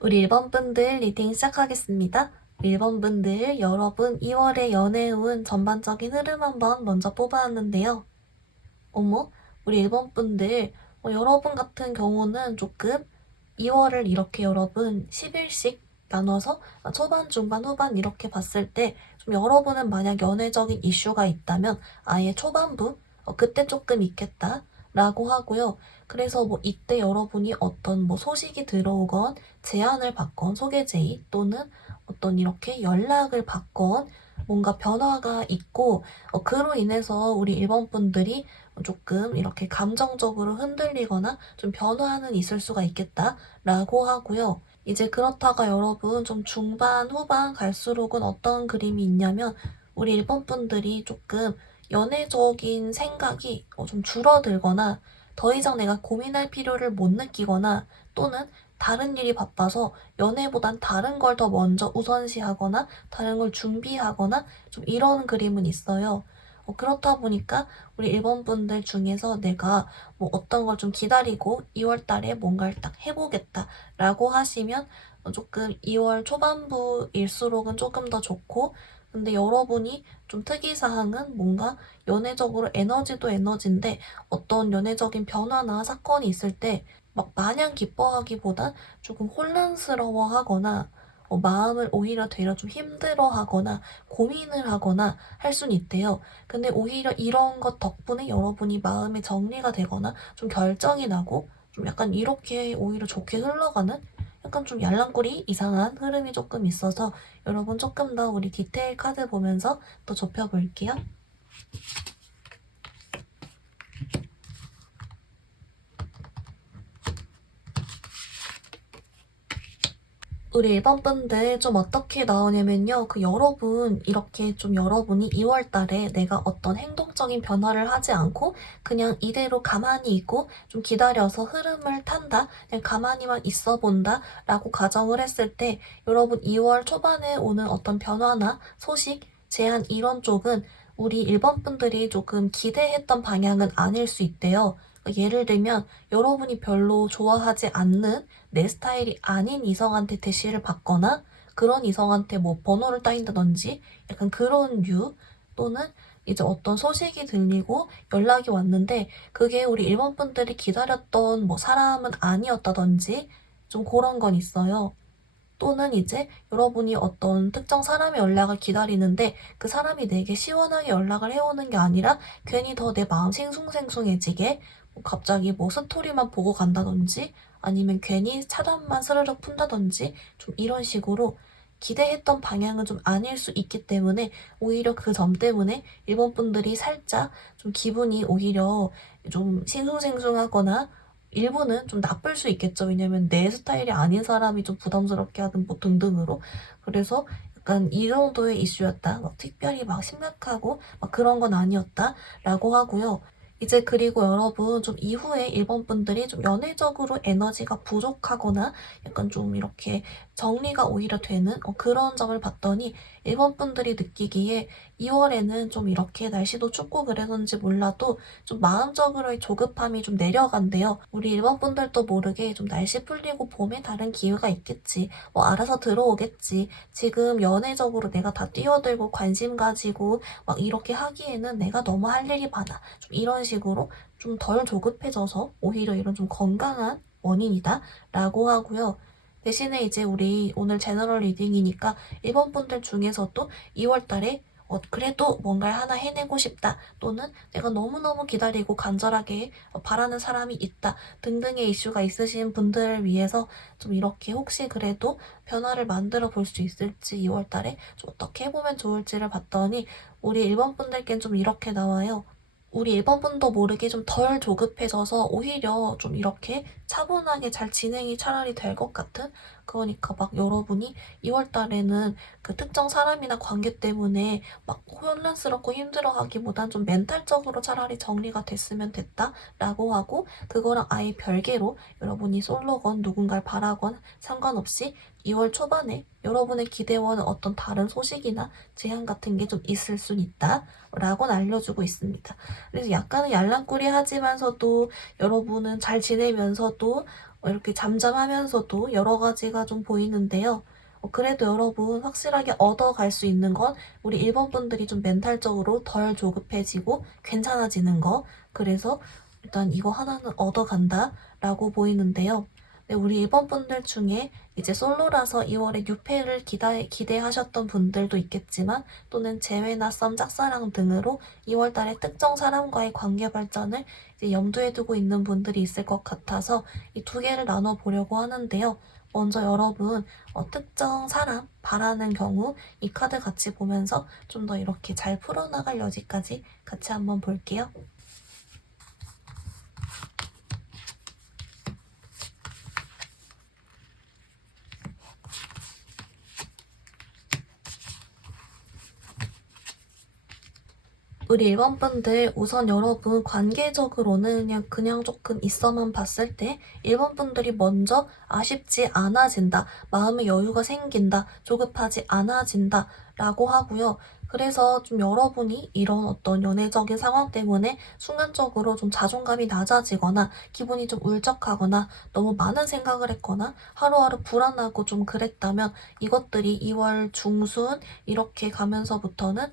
우리 1번 분들 리딩 시작하겠습니다. 1번 분들, 여러분 2월의 연애 운 전반적인 흐름 한번 먼저 뽑아왔는데요. 어머, 우리 1번 분들, 여러분 같은 경우는 조금 2월을 이렇게 여러분 10일씩 나눠서 초반, 중반, 후반 이렇게 봤을 때 좀 여러분은 만약 연애적인 이슈가 있다면 아예 초반부, 그때 조금 있겠다 라고 하고요. 그래서 뭐 이때 여러분이 어떤 뭐 소식이 들어오건 제안을 받건 소개 제의 또는 어떤 이렇게 연락을 받건 뭔가 변화가 있고 그로 인해서 우리 1번 분들이 조금 이렇게 감정적으로 흔들리거나 좀 변화는 있을 수가 있겠다라고 하고요. 이제 그렇다가 여러분 좀 중반, 후반 갈수록은 어떤 그림이 있냐면 우리 1번 분들이 조금 연애적인 생각이 좀 줄어들거나 더 이상 내가 고민할 필요를 못 느끼거나 또는 다른 일이 바빠서 연애보단 다른 걸 더 먼저 우선시하거나 다른 걸 준비하거나 좀 이런 그림은 있어요. 그렇다 보니까 우리 1번 분들 중에서 내가 뭐 어떤 걸 좀 기다리고 2월 달에 뭔가를 딱 해보겠다라고 하시면 조금 2월 초반부일수록은 조금 더 좋고 근데 여러분이 좀 특이사항은 뭔가 연애적으로 에너지도 에너지인데 어떤 연애적인 변화나 사건이 있을 때 막 마냥 기뻐하기보단 조금 혼란스러워하거나 마음을 오히려 되려 좀 힘들어하거나 고민을 하거나 할 수는 있대요. 근데 오히려 이런 것 덕분에 여러분이 마음의 정리가 되거나 좀 결정이 나고 좀 약간 이렇게 오히려 좋게 흘러가는 약간 좀 yar랑꾸리 이상한 흐름이 조금 있어서 여러분 조금 더 우리 디테일 카드 보면서 또 좁혀볼게요. 우리 1번 분들 좀 어떻게 나오냐면요. 여러분, 이렇게 좀 여러분이 2월 달에 내가 어떤 행동적인 변화를 하지 않고 그냥 이대로 가만히 있고 좀 기다려서 흐름을 탄다, 그냥 가만히만 있어 본다 라고 가정을 했을 때 여러분 2월 초반에 오는 어떤 변화나 소식, 제안 이런 쪽은 우리 1번 분들이 조금 기대했던 방향은 아닐 수 있대요. 예를 들면 여러분이 별로 좋아하지 않는 내 스타일이 아닌 이성한테 대시를 받거나 그런 이성한테 뭐 번호를 따인다든지 약간 그런 류 또는 이제 어떤 소식이 들리고 연락이 왔는데 그게 우리 일본 분들이 기다렸던 뭐 사람은 아니었다든지 좀 그런 건 있어요. 또는 이제 여러분이 어떤 특정 사람의 연락을 기다리는데 그 사람이 내게 시원하게 연락을 해오는 게 아니라 괜히 더 내 마음 싱숭생숭해지게 뭐 갑자기 뭐 스토리만 보고 간다든지 아니면 괜히 차단만 스르륵 푼다든지 좀 이런 식으로 기대했던 방향은 좀 아닐 수 있기 때문에 오히려 그 점 때문에 일본 분들이 살짝 좀 기분이 오히려 좀 싱숭생숭하거나 일부는 좀 나쁠 수 있겠죠. 왜냐면 내 스타일이 아닌 사람이 좀 부담스럽게 하든 뭐 등등으로. 그래서 약간 이 정도의 이슈였다. 막 특별히 막 심각하고 막 그런 건 아니었다라고 하고요. 이제 그리고 여러분 좀 이후에 일본 분들이 좀 연애적으로 에너지가 부족하거나 약간 좀 이렇게 정리가 오히려 되는 그런 점을 봤더니 일본 분들이 느끼기에 2월에는 좀 이렇게 날씨도 춥고 그래서인지 몰라도 좀 마음적으로의 조급함이 좀 내려간대요. 우리 일본 분들도 모르게 좀 날씨 풀리고 봄에 다른 기회가 있겠지. 뭐 알아서 들어오겠지. 지금 연애적으로 내가 다 뛰어들고 관심 가지고 막 이렇게 하기에는 내가 너무 할 일이 많아. 좀 이런 식으로 좀 덜 조급해져서 오히려 이런 좀 건강한 원인이다. 라고 하고요. 대신에 이제 우리 오늘 제너럴 리딩이니까 일본 분들 중에서도 2월 달에 그래도 뭔가를 하나 해내고 싶다. 또는 내가 너무너무 기다리고 간절하게 바라는 사람이 있다. 등등의 이슈가 있으신 분들을 위해서 좀 이렇게 혹시 그래도 변화를 만들어 볼 수 있을지 2월 달에 좀 어떻게 해보면 좋을지를 봤더니 우리 일본 분들께는 좀 이렇게 나와요. 우리 일본 분도 모르게 좀 덜 조급해져서 오히려 좀 이렇게 차분하게 잘 진행이 차라리 될 것 같은? 그러니까 막 여러분이 2월 달에는 그 특정 사람이나 관계 때문에 막 혼란스럽고 힘들어하기보단 좀 멘탈적으로 차라리 정리가 됐으면 됐다라고 하고 그거랑 아예 별개로 여러분이 솔로건 누군가를 바라건 상관없이 2월 초반에 여러분의 기대와는 어떤 다른 소식이나 제안 같은 게 좀 있을 순 있다라고 알려주고 있습니다. 그래서 약간은 yar랑꾸리 하지만서도 여러분은 잘 지내면서도 이렇게 잠잠하면서도 여러 가지가 좀 보이는데요. 그래도 여러분 확실하게 얻어갈 수 있는 건 우리 일본 분들이 좀 멘탈적으로 덜 조급해지고 괜찮아지는 거. 그래서 일단 이거 하나는 얻어간다라고 보이는데요. 네, 우리 일본 분들 중에 이제 솔로라서 2월에 유패를 기대하셨던 분들도 있겠지만 또는 재회나 썸, 짝사랑 등으로 2월 달에 특정 사람과의 관계 발전을 이제 염두에 두고 있는 분들이 있을 것 같아서 이 두 개를 나눠보려고 하는데요. 먼저 여러분 특정 사람 바라는 경우 이 카드 같이 보면서 좀 더 이렇게 잘 풀어나갈 여지까지 같이 한번 볼게요. 우리 일본 분들 우선 여러분 관계적으로는 그냥 조금 있어만 봤을 때 일본 분들이 먼저 아쉽지 않아진다, 마음의 여유가 생긴다, 조급하지 않아진다 라고 하고요. 그래서 좀 여러분이 이런 어떤 연애적인 상황 때문에 순간적으로 좀 자존감이 낮아지거나 기분이 좀 울적하거나 너무 많은 생각을 했거나 하루하루 불안하고 좀 그랬다면 이것들이 2월 중순 이렇게 가면서부터는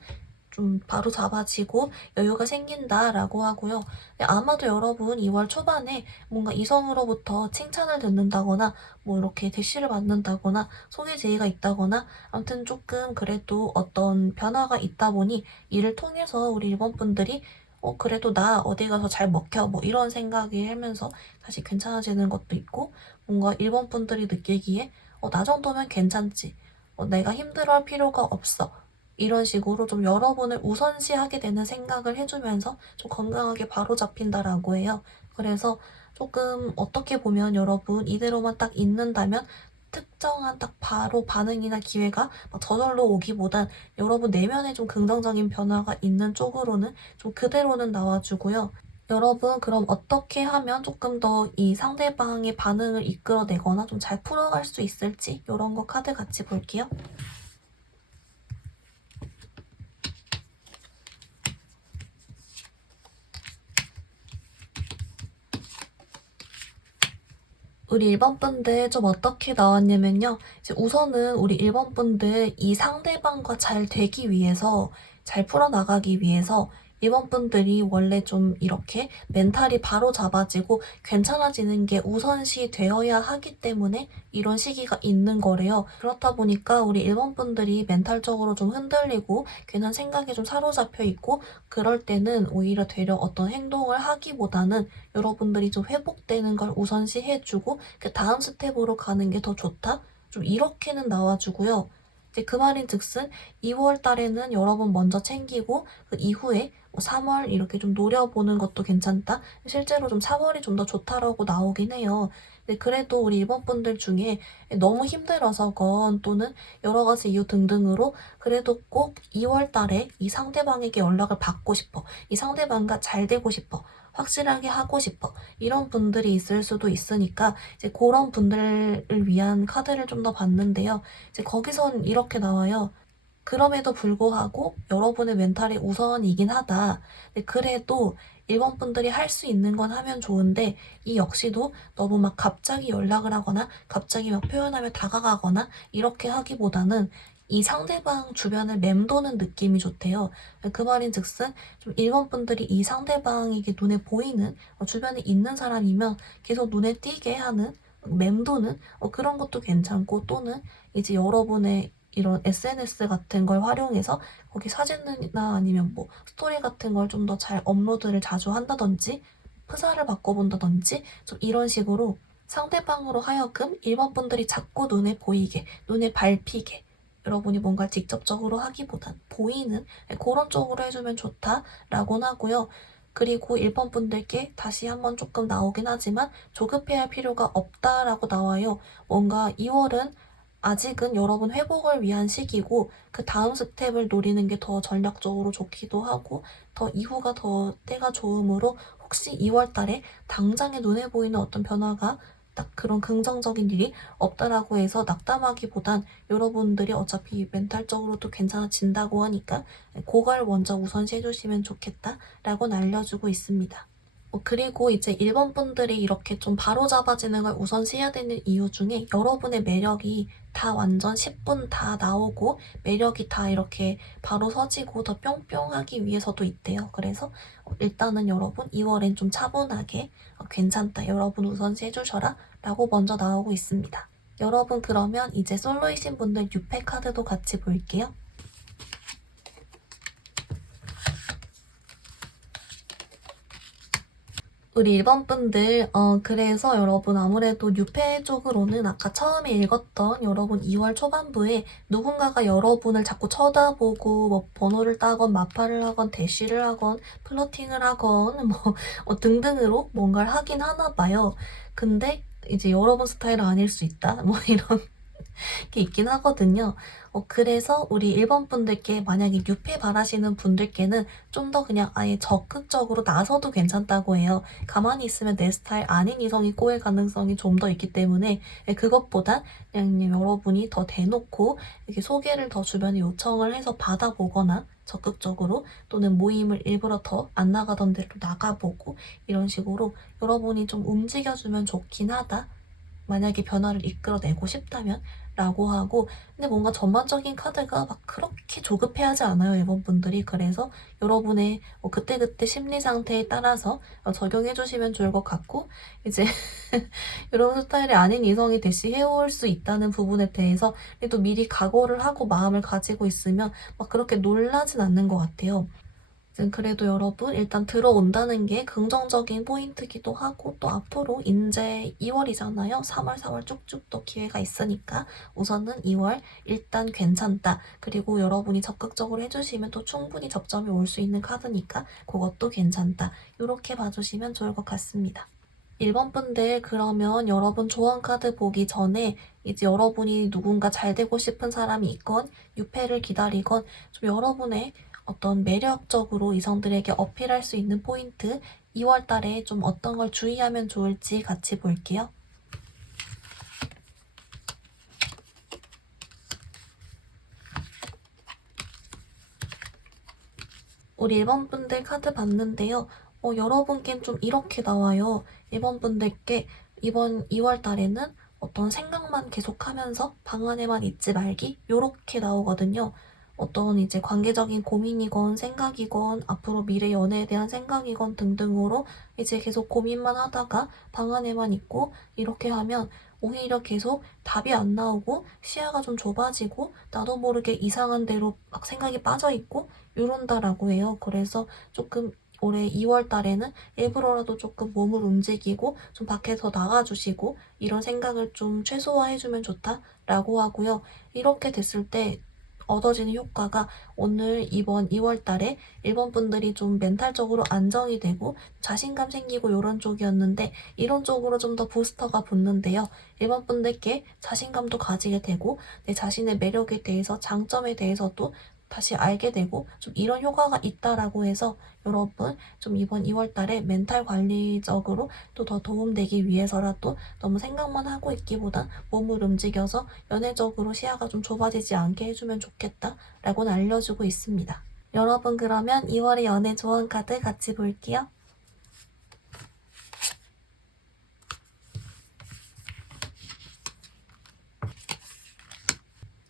좀 바로 잡아지고 여유가 생긴다라고 하고요. 아마도 여러분 2월 초반에 뭔가 이성으로부터 칭찬을 듣는다거나 뭐 이렇게 대시를 받는다거나 소개 제의가 있다거나 아무튼 조금 그래도 어떤 변화가 있다 보니 이를 통해서 우리 일본 분들이 그래도 나 어디 가서 잘 먹혀 뭐 이런 생각이 하면서 다시 괜찮아지는 것도 있고 뭔가 일본 분들이 느끼기에 나 정도면 괜찮지. 내가 힘들어할 필요가 없어. 이런 식으로 좀 여러분을 우선시하게 되는 생각을 해주면서 좀 건강하게 바로잡힌다라고 해요. 그래서 조금 어떻게 보면 여러분 이대로만 딱 있는다면 특정한 딱 바로 반응이나 기회가 막 저절로 오기보단 여러분 내면에 좀 긍정적인 변화가 있는 쪽으로는 좀 그대로는 나와주고요. 여러분 그럼 어떻게 하면 조금 더 이 상대방의 반응을 이끌어내거나 좀 잘 풀어갈 수 있을지 이런 거 카드 같이 볼게요. 우리 일본 분들 좀 어떻게 나왔냐면요. 이제 우선은 우리 일본 분들 이 상대방과 잘 되기 위해서, 잘 풀어나가기 위해서 일본 분들이 원래 좀 이렇게 멘탈이 바로 잡아지고 괜찮아지는 게 우선시 되어야 하기 때문에 이런 시기가 있는 거래요. 그렇다 보니까 우리 일본 분들이 멘탈적으로 좀 흔들리고 괜한 생각에 좀 사로잡혀 있고 그럴 때는 오히려 되려 어떤 행동을 하기보다는 여러분들이 좀 회복되는 걸 우선시 해주고 그 다음 스텝으로 가는 게 더 좋다? 좀 이렇게는 나와주고요. 이제 그 말인 즉슨 2월 달에는 여러분 먼저 챙기고 그 이후에 3월 이렇게 좀 노려보는 것도 괜찮다? 실제로 좀 3월이 좀 더 좋다라고 나오긴 해요. 근데 그래도 우리 일본 분들 중에 너무 힘들어서건 또는 여러 가지 이유 등등으로 그래도 꼭 2월 달에 이 상대방에게 연락을 받고 싶어. 이 상대방과 잘 되고 싶어. 확실하게 하고 싶어. 이런 분들이 있을 수도 있으니까 이제 그런 분들을 위한 카드를 좀 더 봤는데요. 이제 거기선 이렇게 나와요. 그럼에도 불구하고 여러분의 멘탈이 우선이긴 하다. 근데 그래도 일본 분들이 할 수 있는 건 하면 좋은데 이 역시도 너무 막 갑자기 연락을 하거나 갑자기 막 표현하며 다가가거나 이렇게 하기보다는 이 상대방 주변을 맴도는 느낌이 좋대요. 그 말인 즉슨 좀 일본 분들이 이 상대방에게 눈에 보이는 주변에 있는 사람이면 계속 눈에 띄게 하는 맴도는 그런 것도 괜찮고 또는 이제 여러분의 이런 SNS 같은 걸 활용해서 거기 사진이나 아니면 뭐 스토리 같은 걸 좀 더 잘 업로드를 자주 한다든지 프사를 바꿔본다든지 좀 이런 식으로 상대방으로 하여금 일반 분들이 자꾸 눈에 보이게, 눈에 밟히게 여러분이 뭔가 직접적으로 하기보단 보이는 그런 쪽으로 해주면 좋다라고는 하고요. 그리고 일본 분들께 다시 한번 조금 나오긴 하지만 조급해할 필요가 없다라고 나와요. 뭔가 2월은 아직은 여러분 회복을 위한 시기고 그 다음 스텝을 노리는 게 더 전략적으로 좋기도 하고 더 이후가 더 때가 좋으므로 혹시 2월 달에 당장에 눈에 보이는 어떤 변화가 딱 그런 긍정적인 일이 없다라고 해서 낙담하기보단 여러분들이 어차피 멘탈적으로도 괜찮아진다고 하니까 그걸 먼저 우선시 해주시면 좋겠다라고 알려주고 있습니다. 그리고 이제 1번 분들이 이렇게 좀 바로잡아지는 걸 우선시해야 되는 이유 중에 여러분의 매력이 다 완전 10분 다 나오고 매력이 다 이렇게 바로 서지고 더 뿅뿅하기 위해서도 있대요. 그래서 일단은 여러분 2월엔 좀 차분하게 괜찮다. 여러분 우선시 해주셔라 라고 먼저 나오고 있습니다. 여러분 그러면 이제 솔로이신 분들 6패 카드도 같이 볼게요. 우리 1번 분들, 그래서 여러분 아무래도 6패 쪽으로는 아까 처음에 읽었던 여러분 2월 초반부에 누군가가 여러분을 자꾸 쳐다보고 뭐 번호를 따건 마팔을 하건 대시를 하건 플러팅을 하건 등등으로 뭔가를 하긴 하나 봐요. 근데 이제 여러분 스타일은 아닐 수 있다. 뭐 이런 게 있긴 하거든요. 그래서 우리 1번 분들께 만약에 6패 바라시는 분들께는 좀 더 그냥 아예 적극적으로 나서도 괜찮다고 해요. 가만히 있으면 내 스타일 아닌 이성이 꼬일 가능성이 좀 더 있기 때문에 그것보단 그냥 여러분이 더 대놓고 이렇게 소개를 더 주변에 요청을 해서 받아보거나 적극적으로 또는 모임을 일부러 더 안 나가던 데로 나가보고 이런 식으로 여러분이 좀 움직여주면 좋긴 하다. 만약에 변화를 이끌어내고 싶다면 라고 하고 근데 뭔가 전반적인 카드가 막 그렇게 조급해하지 않아요. 이번 분들이. 그래서 여러분의 그때그때 심리 상태에 따라서 적용해 주시면 좋을 것 같고 이제 여러분 스타일이 아닌 이성이 대시해올 수 있다는 부분에 대해서 또 미리 각오를 하고 마음을 가지고 있으면 막 그렇게 놀라진 않는 것 같아요. 그래도 여러분 일단 들어온다는 게 긍정적인 포인트기도 하고 또 앞으로 이제 2월이잖아요. 3월, 4월 쭉쭉 또 기회가 있으니까 우선은 2월 일단 괜찮다. 그리고 여러분이 적극적으로 해주시면 또 충분히 접점이 올 수 있는 카드니까 그것도 괜찮다. 이렇게 봐주시면 좋을 것 같습니다. 1번 분들 그러면 여러분 조언 카드 보기 전에 이제 여러분이 누군가 잘 되고 싶은 사람이 있건 6패를 기다리건 좀 여러분의 어떤 매력적으로 이성들에게 어필할 수 있는 포인트 2월 달에 좀 어떤 걸 주의하면 좋을지 같이 볼게요. 우리 1번 분들 카드 봤는데요. 여러분께는 좀 이렇게 나와요. 1번 분들께 이번 2월 달에는 어떤 생각만 계속하면서 방 안에만 있지 말기 요렇게 나오거든요. 어떤 이제 관계적인 고민이건 생각이건 앞으로 미래 연애에 대한 생각이건 등등으로 이제 계속 고민만 하다가 방 안에만 있고 이렇게 하면 오히려 계속 답이 안 나오고 시야가 좀 좁아지고 나도 모르게 이상한 데로 막 생각이 빠져있고 이런다라고 해요. 그래서 조금 올해 2월 달에는 일부러라도 조금 몸을 움직이고 좀 밖에서 나가주시고 이런 생각을 좀 최소화해주면 좋다라고 하고요. 이렇게 됐을 때 얻어지는 효과가 오늘 이번 2월 달에 일본 분들이 좀 멘탈적으로 안정이 되고 자신감 생기고 이런 쪽이었는데 이런 쪽으로 좀 더 부스터가 붙는데요. 일본 분들께 자신감도 가지게 되고 내 자신의 매력에 대해서 장점에 대해서도 다시 알게 되고 좀 이런 효과가 있다라고 해서 여러분 좀 이번 2월 달에 멘탈 관리적으로 또 더 도움되기 위해서라도 너무 생각만 하고 있기보단 몸을 움직여서 연애적으로 시야가 좀 좁아지지 않게 해주면 좋겠다라고는 알려주고 있습니다. 여러분 그러면 2월의 연애 조언 카드 같이 볼게요.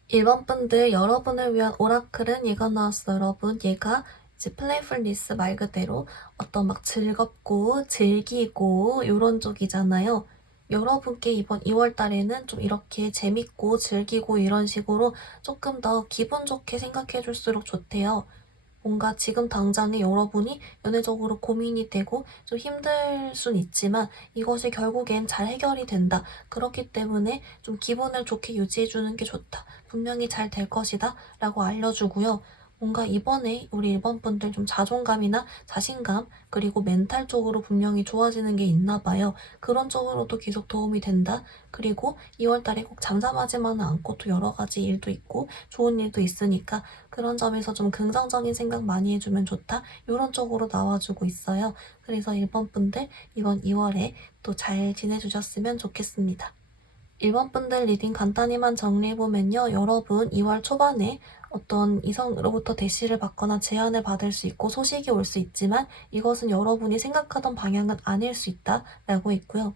1번 분들 여러분을 위한 오라클은 얘가 나왔어요. 여러분 얘가 이제 플레이풀리스 말 그대로 어떤 막 즐겁고 즐기고 이런 쪽이잖아요. 여러분께 이번 2월 달에는 좀 이렇게 재밌고 즐기고 이런 식으로 조금 더 기분 좋게 생각해 줄수록 좋대요. 뭔가 지금 당장에 여러분이 연애적으로 고민이 되고 좀 힘들 순 있지만 이것이 결국엔 잘 해결이 된다. 그렇기 때문에 좀 기분을 좋게 유지해주는 게 좋다. 분명히 잘 될 것이다. 라고 알려주고요. 뭔가 이번에 우리 1번 분들 좀 자존감이나 자신감 그리고 멘탈 쪽으로 분명히 좋아지는 게 있나 봐요. 그런 쪽으로도 계속 도움이 된다. 그리고 2월 달에 꼭 잠잠하지만은 않고 또 여러 가지 일도 있고 좋은 일도 있으니까 그런 점에서 좀 긍정적인 생각 많이 해주면 좋다. 이런 쪽으로 나와주고 있어요. 그래서 1번 분들 이번 2월에 또 잘 지내주셨으면 좋겠습니다. 1번 분들 리딩 간단히만 정리해보면요. 여러분 2월 초반에 어떤 이성으로부터 대시를 받거나 제안을 받을 수 있고 소식이 올 수 있지만 이것은 여러분이 생각하던 방향은 아닐 수 있다라고 있고요.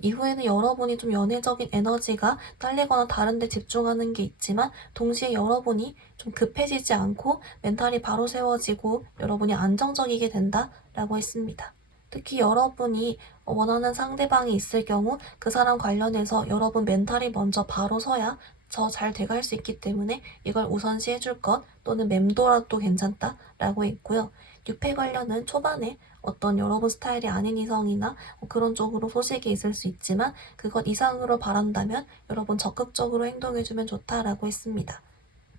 이후에는 여러분이 좀 연애적인 에너지가 딸리거나 다른 데 집중하는 게 있지만 동시에 여러분이 좀 급해지지 않고 멘탈이 바로 세워지고 여러분이 안정적이게 된다라고 했습니다. 특히 여러분이 원하는 상대방이 있을 경우 그 사람 관련해서 여러분 멘탈이 먼저 바로 서야 더 잘 돼갈 수 있기 때문에 이걸 우선시 해줄 것 또는 맴돌아도 괜찮다라고 했고요. 뉴페 관련은 초반에 어떤 여러분 스타일이 아닌 이성이나 그런 쪽으로 소식이 있을 수 있지만 그것 이상으로 바란다면 여러분 적극적으로 행동해주면 좋다라고 했습니다.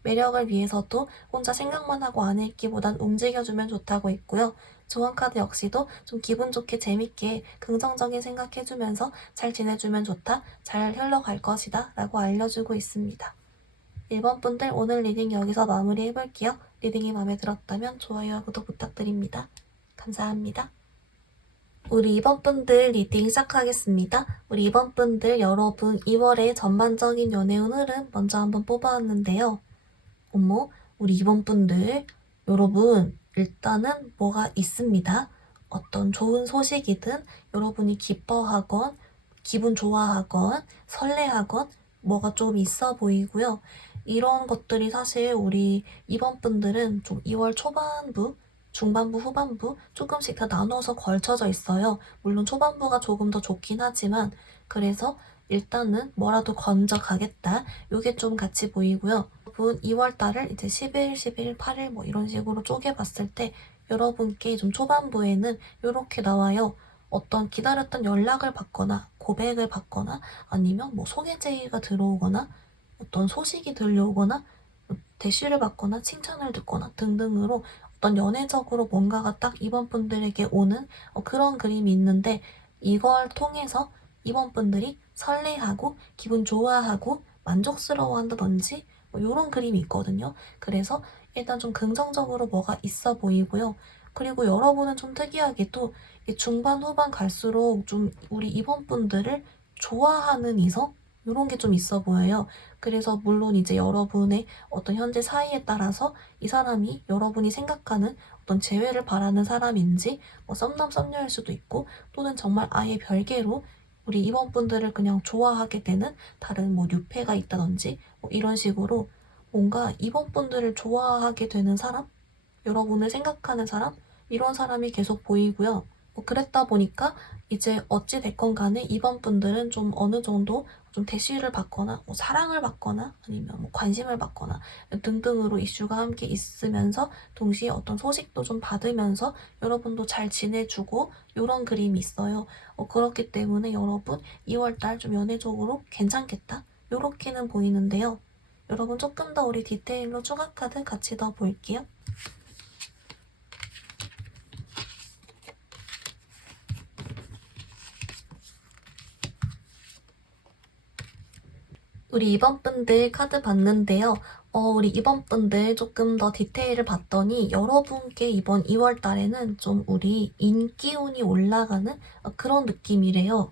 매력을 위해서도 혼자 생각만 하고 안에 있기보단 움직여주면 좋다고 했고요. 조언카드 역시도 좀 기분 좋게 재밌게 긍정적인 생각해주면서 잘 지내주면 좋다, 잘 흘러갈 것이다 라고 알려주고 있습니다. 1번 분들 오늘 리딩 여기서 마무리해볼게요. 리딩이 마음에 들었다면 좋아요와 구독 부탁드립니다. 감사합니다. 우리 2번 분들 리딩 시작하겠습니다. 우리 2번 분들 여러분 2월의 전반적인 연애운 흐름 먼저 한번 뽑아왔는데요. 어머, 우리 2번 분들 여러분 일단은 뭐가 있습니다. 어떤 좋은 소식이든 여러분이 기뻐하건 기분 좋아하건 설레하건 뭐가 좀 있어 보이고요. 이런 것들이 사실 우리 2번 분들은 좀 2월 초반부 중반부, 후반부 조금씩 다 나눠서 걸쳐져 있어요. 물론 초반부가 조금 더 좋긴 하지만 그래서 일단은 뭐라도 건져 가겠다. 요게 좀 같이 보이고요. 여러분 2월 달을 이제 10일, 11일, 8일 뭐 이런 식으로 쪼개봤을 때 여러분께 좀 초반부에는 요렇게 나와요. 어떤 기다렸던 연락을 받거나 고백을 받거나 아니면 뭐 소개 제의가 들어오거나 어떤 소식이 들려오거나 대시를 받거나 칭찬을 듣거나 등등으로 어떤 연애적으로 뭔가가 딱 이번 분들에게 오는 그런 그림이 있는데 이걸 통해서 이번 분들이 설레하고 기분 좋아하고 만족스러워한다든지 뭐 이런 그림이 있거든요. 그래서 일단 좀 긍정적으로 뭐가 있어 보이고요. 그리고 여러분은 좀 특이하게도 중반 후반 갈수록 좀 우리 이번 분들을 좋아하는 이성 이런 게 좀 있어 보여요. 그래서 물론 이제 여러분의 어떤 현재 사이에 따라서 이 사람이 여러분이 생각하는 어떤 재회를 바라는 사람인지 뭐 썸남 썸녀일 수도 있고 또는 정말 아예 별개로 우리 임원분들을 그냥 좋아하게 되는 다른 뭐 뉴페가 있다든지 뭐 이런 식으로 뭔가 임원분들을 좋아하게 되는 사람? 여러분을 생각하는 사람? 이런 사람이 계속 보이고요. 뭐 그랬다 보니까 이제 어찌 됐건 간에 이번 분들은 좀 어느 정도 좀 대시를 받거나 뭐 사랑을 받거나 아니면 뭐 관심을 받거나 등등으로 이슈가 함께 있으면서 동시에 어떤 소식도 좀 받으면서 여러분도 잘 지내주고 이런 그림이 있어요. 그렇기 때문에 여러분 2월달 좀 연애적으로 괜찮겠다 요렇게는 보이는데요. 여러분 조금 더 우리 디테일로 추가 카드 같이 더 볼게요. 우리 2번 분들 카드 봤는데요. 우리 2번 분들 조금 더 디테일을 봤더니 여러분께 이번 2월 달에는 좀 우리 인기운이 올라가는 그런 느낌이래요.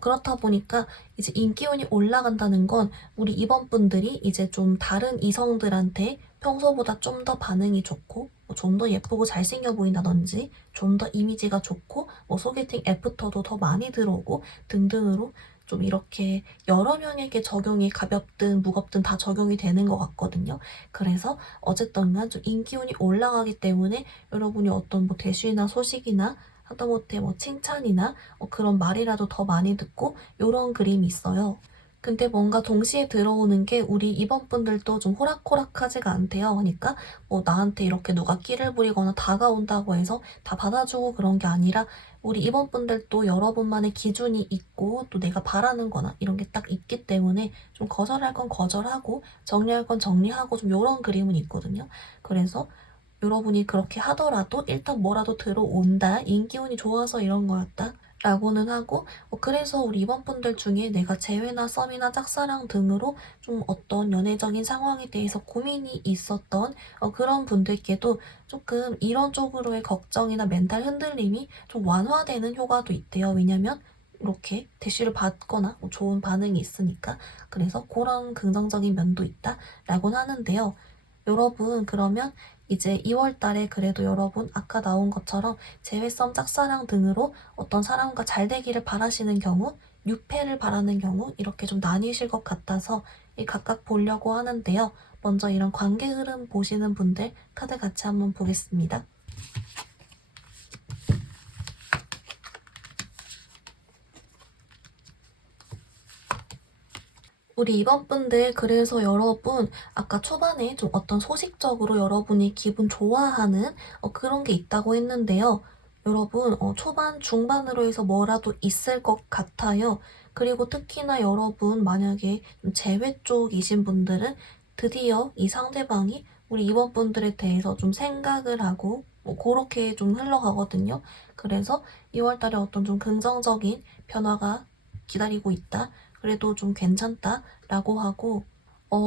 그렇다 보니까 이제 인기운이 올라간다는 건 우리 2번 분들이 이제 좀 다른 이성들한테 평소보다 좀 더 반응이 좋고 좀 더 예쁘고 잘생겨 보인다든지 좀 더 이미지가 좋고 뭐 소개팅 애프터도 더 많이 들어오고 등등으로 좀 이렇게 여러 명에게 적용이 가볍든 무겁든 다 적용이 되는 것 같거든요. 그래서 어쨌든 간 좀 인기운이 올라가기 때문에 여러분이 어떤 뭐 대쉬나 소식이나 하다못해 뭐 칭찬이나 그런 말이라도 더 많이 듣고 요런 그림이 있어요. 근데 뭔가 동시에 들어오는 게 우리 이번 분들도 좀 호락호락하지가 않대요. 그러니까 뭐 나한테 이렇게 누가 끼를 부리거나 다가온다고 해서 다 받아주고 그런 게 아니라 우리 이번 분들도 여러분만의 기준이 있고 또 내가 바라는 거나 이런 게 딱 있기 때문에 좀 거절할 건 거절하고 정리할 건 정리하고 좀 요런 그림은 있거든요. 그래서 여러분이 그렇게 하더라도 일단 뭐라도 들어온다. 인기운이 좋아서 이런 거였다. 라고는 하고 그래서 우리 이번 분들 중에 내가 재회나 썸이나 짝사랑 등으로 좀 어떤 연애적인 상황에 대해서 고민이 있었던 그런 분들께도 조금 이런 쪽으로의 걱정이나 멘탈 흔들림이 좀 완화되는 효과도 있대요. 왜냐면 이렇게 대시를 받거나 뭐 좋은 반응이 있으니까 그래서 그런 긍정적인 면도 있다라고는 하는데요. 여러분 그러면 이제 2월 달에 그래도 여러분 아까 나온 것처럼 재회성, 짝사랑 등으로 어떤 사람과 잘 되기를 바라시는 경우, 유패를 바라는 경우 이렇게 좀 나뉘실 것 같아서 각각 보려고 하는데요. 먼저 이런 관계 흐름 보시는 분들 카드 같이 한번 보겠습니다. 우리 이번 분들 그래서 여러분 아까 초반에 좀 어떤 소식적으로 여러분이 기분 좋아하는 그런 게 있다고 했는데요. 여러분 초반 중반으로 해서 뭐라도 있을 것 같아요. 그리고 특히나 여러분 만약에 좀 재회 쪽이신 분들은 드디어 이 상대방이 우리 이번 분들에 대해서 좀 생각을 하고 그렇게 좀 흘러가거든요. 그래서 2월 달에 어떤 좀 긍정적인 변화가 기다리고 있다. 그래도 좀 괜찮다라고 하고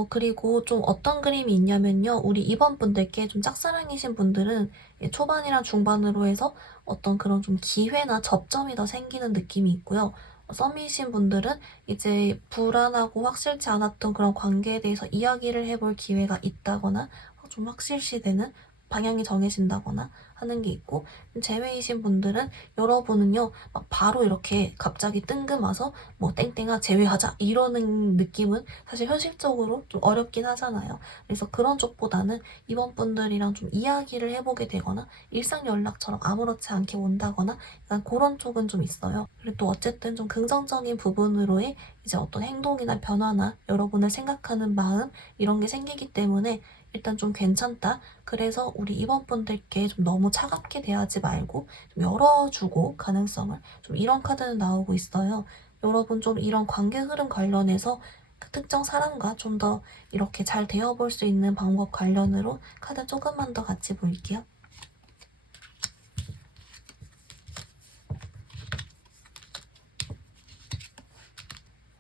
그리고 좀 어떤 그림이 있냐면요. 우리 이번 분들께 좀 짝사랑이신 분들은 초반이랑 중반으로 해서 어떤 그런 좀 기회나 접점이 더 생기는 느낌이 있고요. 썸이신 분들은 이제 불안하고 확실치 않았던 그런 관계에 대해서 이야기를 해볼 기회가 있다거나 좀 확실시되는 방향이 정해진다거나 하는 게 있고, 제외이신 분들은 여러분은요 막 바로 이렇게 갑자기 뜬금와서 뭐 땡땡아 제외하자 이러는 느낌은 사실 현실적으로 좀 어렵긴 하잖아요. 그래서 그런 쪽보다는 이번 분들이랑 좀 이야기를 해보게 되거나 일상 연락처럼 아무렇지 않게 온다거나 약간 그런 쪽은 좀 있어요. 그리고 또 어쨌든 좀 긍정적인 부분으로의 이제 어떤 행동이나 변화나 여러분을 생각하는 마음 이런 게 생기기 때문에 일단 좀 괜찮다. 그래서 우리 이번 분들께 좀 너무 차갑게 대하지 말고 좀 열어주고 가능성을 좀 이런 카드는 나오고 있어요. 여러분 좀 이런 관계 흐름 관련해서 그 특정 사람과 좀 더 이렇게 잘 되어볼 수 있는 방법 관련으로 카드 조금만 더 같이 볼게요.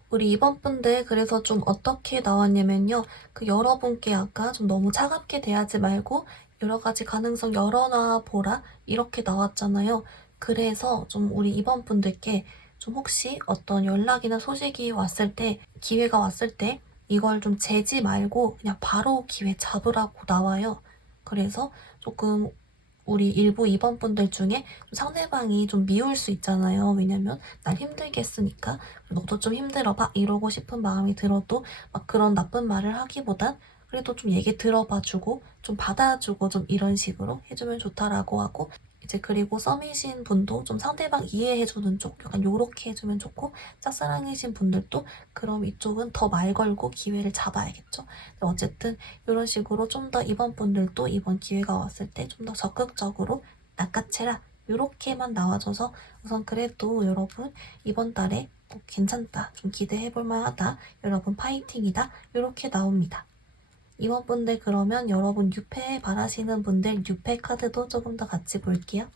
우리 이번 분들 그래서 좀 어떻게 나왔냐면요. 그 여러분께 아까 좀 너무 차갑게 대하지 말고 여러 가지 가능성 열어놔 보라 이렇게 나왔잖아요. 그래서 좀 우리 이번 분들께 좀 혹시 어떤 연락이나 소식이 왔을 때 기회가 왔을 때 이걸 좀 재지 말고 그냥 바로 기회 잡으라고 나와요. 그래서 조금 우리 일부 이번 분들 중에 좀 상대방이 좀 미울 수 있잖아요. 왜냐면 날 힘들게 했으니까 너도 좀 힘들어봐 이러고 싶은 마음이 들어도 막 그런 나쁜 말을 하기보단 그래도 좀 얘기 들어봐주고 좀 받아주고 좀 이런 식으로 해주면 좋다라고 하고 이제 그리고 썸이신 분도 좀 상대방 이해해주는 쪽 약간 요렇게 해주면 좋고 짝사랑이신 분들도 그럼 이쪽은 더 말 걸고 기회를 잡아야겠죠. 어쨌든 이런 식으로 좀 더 이번 분들도 이번 기회가 왔을 때 좀 더 적극적으로 낚아채라 이렇게만 나와줘서 우선 그래도 여러분 이번 달에 괜찮다 좀 기대해볼 만하다 여러분 파이팅이다 이렇게 나옵니다. 이번 분들 그러면 여러분 유패 바라시는 분들 유패 카드도 조금 더 같이 볼게요.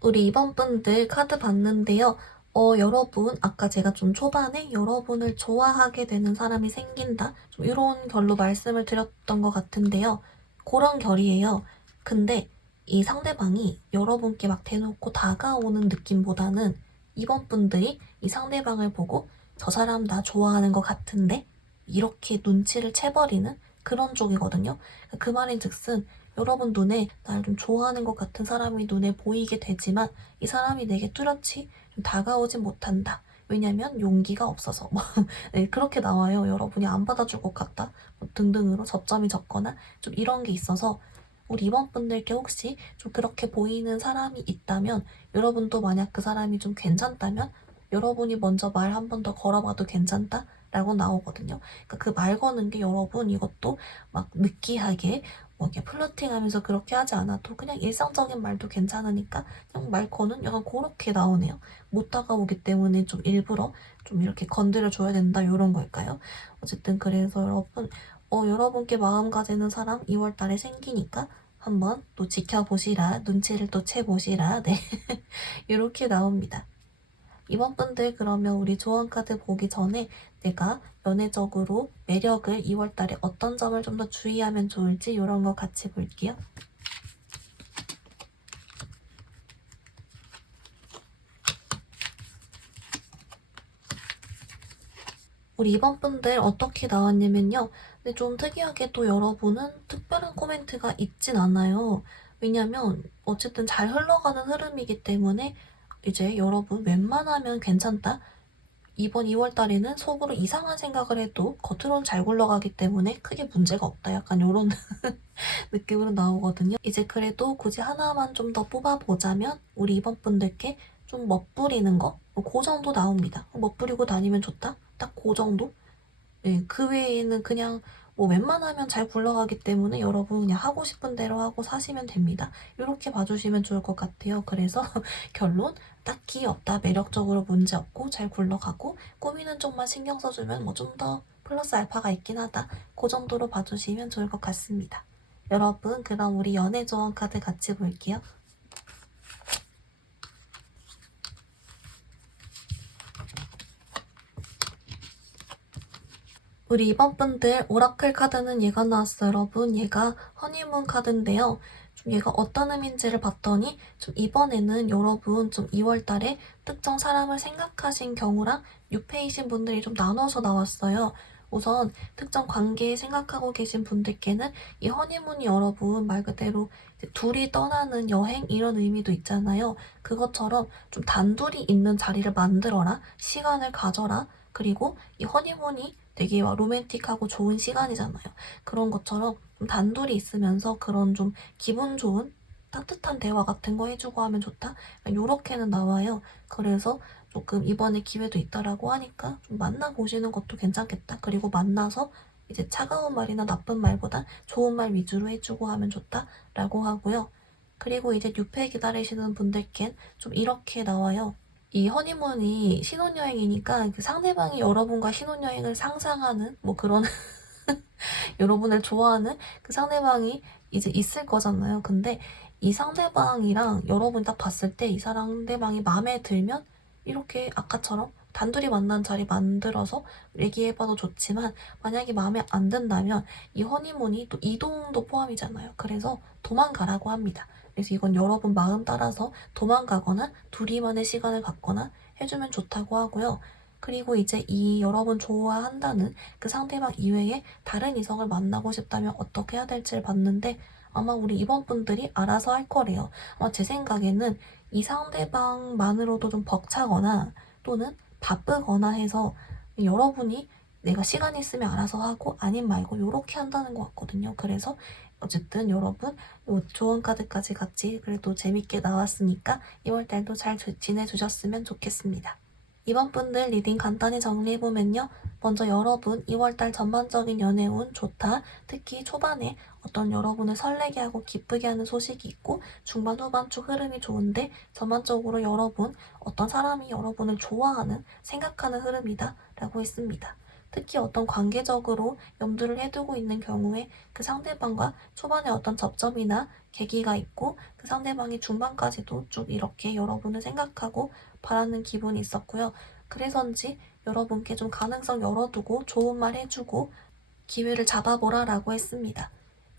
우리 이번 분들 카드 봤는데요. 여러분, 아까 제가 좀 초반에 여러분을 좋아하게 되는 사람이 생긴다. 좀 이런 결로 말씀을 드렸던 것 같은데요. 그런 결이에요. 근데 이 상대방이 여러분께 막 대놓고 다가오는 느낌보다는 이번 분들이 이 상대방을 보고 저 사람 나 좋아하는 것 같은데? 이렇게 눈치를 채버리는 그런 쪽이거든요. 그 말인 즉슨 여러분 눈에 날 좀 좋아하는 것 같은 사람이 눈에 보이게 되지만 이 사람이 내게 뚜렷이 좀 다가오지 못한다. 왜냐면 용기가 없어서 뭐 네, 그렇게 나와요. 여러분이 안 받아줄 것 같다. 뭐 등등으로 접점이 적거나 좀 이런 게 있어서 우리 이번 분들께 혹시 좀 그렇게 보이는 사람이 있다면 여러분도 만약 그 사람이 좀 괜찮다면 여러분이 먼저 말 한 번 더 걸어봐도 괜찮다? 라고 나오거든요. 그러니까 그 말 거는 게 여러분 이것도 막 느끼하게 뭐 이렇게 플러팅하면서 그렇게 하지 않아도 그냥 일상적인 말도 괜찮으니까 그냥 말 거는 약간 그렇게 나오네요. 못 다가오기 때문에 좀 일부러 좀 이렇게 건드려 줘야 된다 이런 걸까요? 어쨌든 그래서 여러분 여러분께 마음 가지는 사람 2월 달에 생기니까 한번 또 지켜보시라 눈치를 또 채보시라 네 이렇게 나옵니다. 이번 분들 그러면 우리 조언 카드 보기 전에 내가 연애적으로 매력을 2월 달에 어떤 점을 좀 더 주의하면 좋을지 이런 거 같이 볼게요. 우리 2번 분들 어떻게 나왔냐면요. 근데 좀 특이하게 또 여러분은 특별한 코멘트가 있진 않아요. 왜냐면 어쨌든 잘 흘러가는 흐름이기 때문에 이제 여러분 웬만하면 괜찮다. 이번 2월 달에는 속으로 이상한 생각을 해도 겉으로는 잘 굴러가기 때문에 크게 문제가 없다. 약간 요런 느낌으로 나오거든요. 이제 그래도 굳이 하나만 좀 더 뽑아보자면 우리 이번 분들께 좀 멋부리는 거? 그 정도 나옵니다. 멋부리고 다니면 좋다? 딱 그 정도? 네, 그 외에는 그냥 뭐 웬만하면 잘 굴러가기 때문에 여러분 그냥 하고 싶은 대로 하고 사시면 됩니다. 이렇게 봐주시면 좋을 것 같아요. 그래서 결론 딱히 없다. 매력적으로 문제 없고 잘 굴러가고 꾸미는 쪽만 신경 써주면 뭐 좀 더 플러스 알파가 있긴 하다. 그 정도로 봐주시면 좋을 것 같습니다. 여러분 그럼 우리 연애 조언 카드 같이 볼게요. 우리 이번 분들 오라클 카드는 얘가 나왔어요, 여러분. 얘가 허니문 카드인데요. 좀 얘가 어떤 의미인지를 봤더니 좀 이번에는 여러분 좀 2월 달에 특정 사람을 생각하신 경우랑 뉴페이신 분들이 좀 나눠서 나왔어요. 우선 특정 관계에 생각하고 계신 분들께는 이 허니문이 여러분 말 그대로 둘이 떠나는 여행 이런 의미도 있잖아요. 그것처럼 좀 단둘이 있는 자리를 만들어라, 시간을 가져라. 그리고 이 허니문이 되게 로맨틱하고 좋은 시간이잖아요. 그런 것처럼 좀 단둘이 있으면서 그런 좀 기분 좋은 따뜻한 대화 같은 거 해주고 하면 좋다? 요렇게는 나와요. 그래서 조금 이번에 기회도 있다라고 하니까 좀 만나보시는 것도 괜찮겠다. 그리고 만나서 이제 차가운 말이나 나쁜 말보다 좋은 말 위주로 해주고 하면 좋다라고 하고요. 그리고 이제 뉴페 기다리시는 분들께는 좀 이렇게 나와요. 이 허니문이 신혼여행이니까 그 상대방이 여러분과 신혼여행을 상상하는 뭐 그런 여러분을 좋아하는 그 상대방이 이제 있을 거잖아요. 근데 이 상대방이랑 여러분 딱 봤을 때 이 상대방이 마음에 들면 이렇게 아까처럼 단둘이 만난 자리 만들어서 얘기해봐도 좋지만 만약에 마음에 안 든다면 이 허니문이 또 이동도 포함이잖아요. 그래서 도망가라고 합니다. 그래서 이건 여러분 마음 따라서 도망가거나 둘이만의 시간을 갖거나 해주면 좋다고 하고요. 그리고 이제 이 여러분 좋아한다는 그 상대방 이외에 다른 이성을 만나고 싶다면 어떻게 해야 될지를 봤는데 아마 우리 이번 분들이 알아서 할 거래요. 아마 제 생각에는 이 상대방만으로도 좀 벅차거나 또는 바쁘거나 해서 여러분이 내가 시간 있으면 알아서 하고 아님 말고 이렇게 한다는 것 같거든요. 그래서 어쨌든 여러분 요 조언 카드까지 같이 그래도 재밌게 나왔으니까 2월달도 잘 지내주셨으면 좋겠습니다. 이번 분들 리딩 간단히 정리해보면요. 먼저 여러분 2월달 전반적인 연애운 좋다. 특히 초반에 어떤 여러분을 설레게 하고 기쁘게 하는 소식이 있고 중반 후반쪽 흐름이 좋은데 전반적으로 여러분 어떤 사람이 여러분을 좋아하는 생각하는 흐름이다 라고 했습니다. 특히 어떤 관계적으로 염두를 해두고 있는 경우에 그 상대방과 초반에 어떤 접점이나 계기가 있고 그 상대방이 중반까지도 쭉 이렇게 여러분을 생각하고 바라는 기분이 있었고요. 그래서인지 여러분께 좀 가능성 열어두고 좋은 말 해주고 기회를 잡아보라라고 했습니다.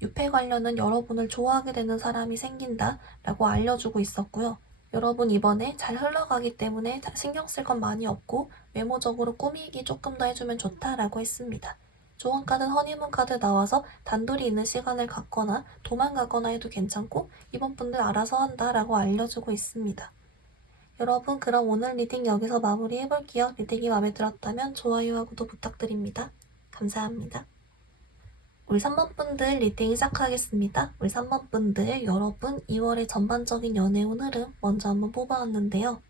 유패 관련은 여러분을 좋아하게 되는 사람이 생긴다라고 알려주고 있었고요. 여러분 이번에 잘 흘러가기 때문에 신경 쓸 건 많이 없고 외모적으로 꾸미기 조금 더 해주면 좋다라고 했습니다. 조언 카드 허니문 카드 나와서 단둘이 있는 시간을 갖거나 도망가거나 해도 괜찮고 이번 분들 알아서 한다라고 알려주고 있습니다. 여러분 그럼 오늘 리딩 여기서 마무리해볼게요. 리딩이 마음에 들었다면 좋아요와 구독 부탁드립니다. 감사합니다. 우리 3번 분들 리딩 시작하겠습니다. 우리 3번 분들 여러분 2월의 전반적인 연애운 흐름 먼저 한번 뽑아왔는데요.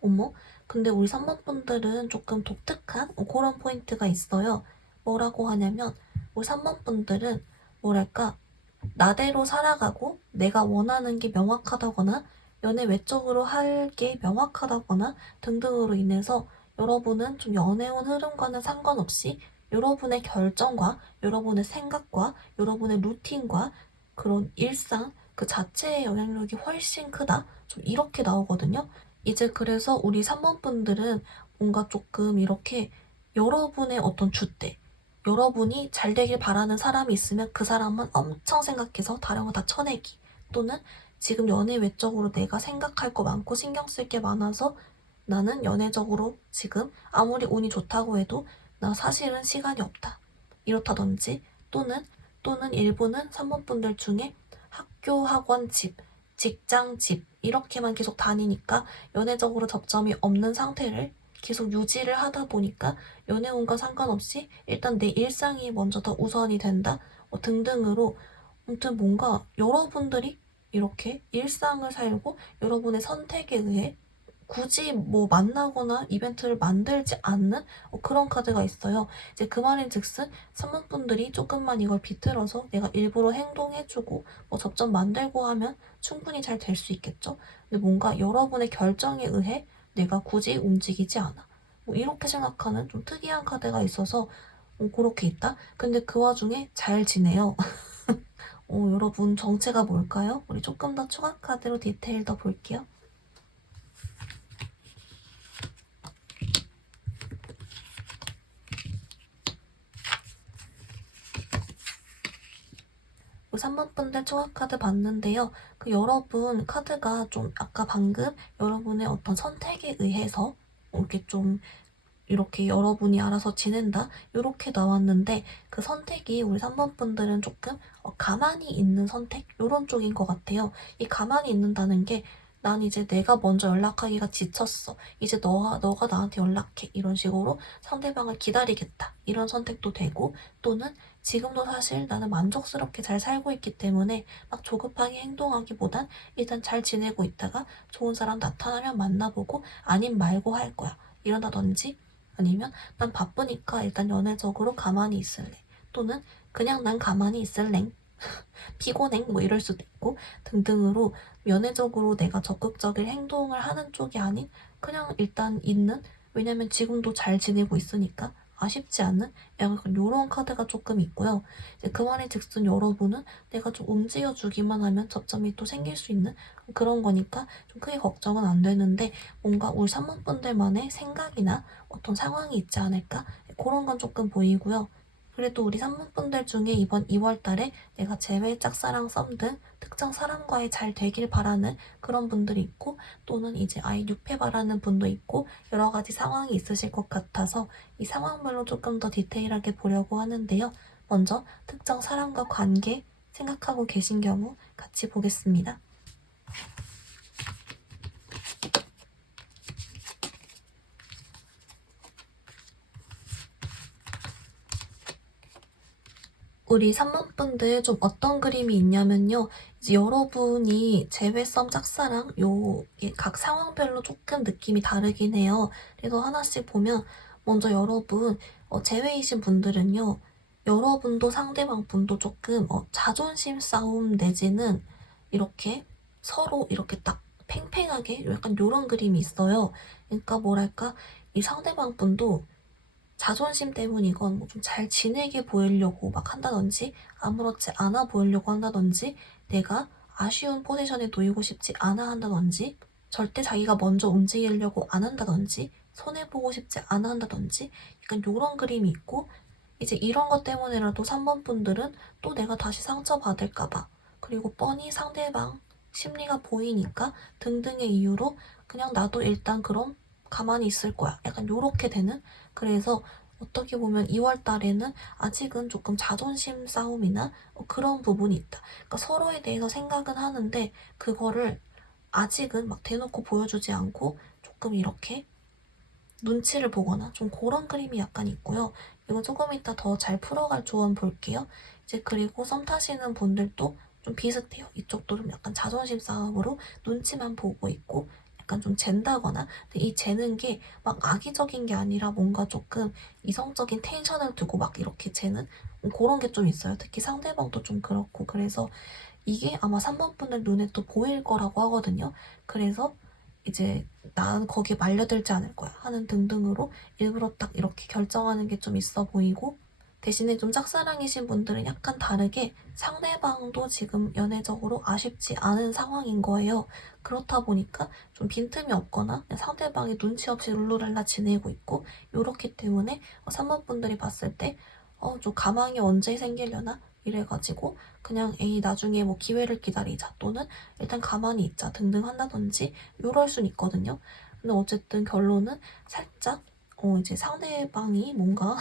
어머? 근데 우리 3번 분들은 조금 독특한 그런 포인트가 있어요. 뭐라고 하냐면 우리 3번 분들은 뭐랄까 나대로 살아가고 내가 원하는 게 명확하다거나 연애 외적으로 할 게 명확하다거나 등등으로 인해서 여러분은 좀 연애운 흐름과는 상관없이 여러분의 결정과 여러분의 생각과 여러분의 루틴과 그런 일상 그 자체의 영향력이 훨씬 크다. 좀 이렇게 나오거든요. 이제 그래서 우리 3번 분들은 뭔가 조금 이렇게 여러분의 어떤 줏대, 여러분이 잘 되길 바라는 사람이 있으면 그 사람만 엄청 생각해서 다른 거 다 쳐내기. 또는 지금 연애 외적으로 내가 생각할 거 많고 신경 쓸 게 많아서 나는 연애적으로 지금 아무리 운이 좋다고 해도 나 사실은 시간이 없다. 이렇다든지 또는 일부는 3번 분들 중에 학교, 학원, 집, 직장, 집 이렇게만 계속 다니니까 연애적으로 접점이 없는 상태를 계속 유지를 하다 보니까 연애운과 상관없이 일단 내 일상이 먼저 더 우선이 된다 등등으로 아무튼 뭔가 여러분들이 이렇게 일상을 살고 여러분의 선택에 의해 굳이 뭐 만나거나 이벤트를 만들지 않는 그런 카드가 있어요. 이제 그 말인즉슨 산모분들이 조금만 이걸 비틀어서 내가 일부러 행동해주고 뭐 접점 만들고 하면 충분히 잘 될 수 있겠죠. 근데 뭔가 여러분의 결정에 의해 내가 굳이 움직이지 않아. 뭐 이렇게 생각하는 좀 특이한 카드가 있어서 그렇게 있다. 근데 그 와중에 잘 지내요. 여러분 정체가 뭘까요? 우리 조금 더 추가 카드로 디테일 더 볼게요. 그 3번 분들 추가 카드 봤는데요. 그 여러분 카드가 좀 아까 방금 여러분의 어떤 선택에 의해서 이렇게 여러분이 알아서 지낸다 이렇게 나왔는데 그 선택이 우리 3번 분들은 조금 가만히 있는 선택 이런 쪽인 것 같아요. 이 가만히 있는다는 게 난 이제 내가 먼저 연락하기가 지쳤어. 이제 너가 나한테 연락해. 이런 식으로 상대방을 기다리겠다. 이런 선택도 되고 또는 지금도 사실 나는 만족스럽게 잘 살고 있기 때문에 막 조급하게 행동하기보단 일단 잘 지내고 있다가 좋은 사람 나타나면 만나보고 아님 말고 할 거야. 이런다든지 아니면 난 바쁘니까 일단 연애적으로 가만히 있을래. 또는 그냥 난 가만히 있을래. 피곤해. 뭐 이럴 수도 있고 등등으로 연애적으로 내가 적극적인 행동을 하는 쪽이 아닌 그냥 일단 있는 왜냐면 지금도 잘 지내고 있으니까 아쉽지 않은 약간 요런 카드가 조금 있고요. 이제 그 말이 즉슨 여러분은 내가 좀 움직여주기만 하면 접점이 또 생길 수 있는 그런 거니까 좀 크게 걱정은 안 되는데 뭔가 우리 산모분들만의 생각이나 어떤 상황이 있지 않을까? 그런 건 조금 보이고요. 그래도 우리 산모분들 중에 이번 2월 달에 내가 재회, 짝사랑, 썸 등 특정 사람과의 잘 되길 바라는 그런 분들이 있고 또는 이제 아예 유패 바라는 분도 있고 여러 가지 상황이 있으실 것 같아서 이 상황별로 조금 더 디테일하게 보려고 하는데요. 먼저 특정 사람과 관계 생각하고 계신 경우 같이 보겠습니다. 우리 3번 분들 좀 어떤 그림이 있냐면요. 이제 여러분이 재회성 짝사랑 각 상황별로 조금 느낌이 다르긴 해요. 그래서 하나씩 보면 먼저 여러분 재회이신 분들은요. 여러분도 상대방 분도 조금 자존심 싸움 내지는 이렇게 서로 이렇게 딱 팽팽하게 약간 요런 그림이 있어요. 그러니까 뭐랄까 이 상대방 분도 자존심 때문이건 뭐 좀 잘 지내게 보이려고 막 한다든지 아무렇지 않아 보이려고 한다든지 내가 아쉬운 포지션에 놓이고 싶지 않아 한다든지 절대 자기가 먼저 움직이려고 안 한다든지 손해보고 싶지 않아 한다든지 약간 요런 그림이 있고 이제 이런 것 때문에라도 3번 분들은 또 내가 다시 상처받을까봐 그리고 뻔히 상대방 심리가 보이니까 등등의 이유로 그냥 나도 일단 그럼 가만히 있을 거야. 약간 요렇게 되는 그래서 어떻게 보면 2월 달에는 아직은 조금 자존심 싸움이나 그런 부분이 있다. 그러니까 서로에 대해서 생각은 하는데 그거를 아직은 막 대놓고 보여주지 않고 조금 이렇게 눈치를 보거나 좀 그런 그림이 약간 있고요. 이거 조금 이따 더 잘 풀어갈 조언 볼게요. 이제 그리고 썸 타시는 분들도 좀 비슷해요. 이쪽도 좀 약간 자존심 싸움으로 눈치만 보고 있고 약간 좀 잰다거나 근데 이 재는 게 막 악의적인 게 아니라 뭔가 조금 이성적인 텐션을 두고 막 이렇게 재는 그런 게 좀 있어요. 특히 상대방도 좀 그렇고 그래서 이게 아마 3번 분들 눈에 또 보일 거라고 하거든요. 그래서 이제 나는 거기에 말려들지 않을 거야 하는 등등으로 일부러 딱 이렇게 결정하는 게 좀 있어 보이고 대신에 좀 짝사랑이신 분들은 약간 다르게 상대방도 지금 연애적으로 아쉽지 않은 상황인 거예요. 그렇다 보니까 좀 빈틈이 없거나 그냥 상대방이 눈치 없이 룰루랄라 지내고 있고 요렇기 때문에 3번 분들이 봤을 때 좀 가망이 언제 생기려나 이래가지고 그냥 에이 나중에 뭐 기회를 기다리자 또는 일단 가만히 있자 등등 한다든지 요럴 순 있거든요. 근데 어쨌든 결론은 살짝 이제 상대방이 뭔가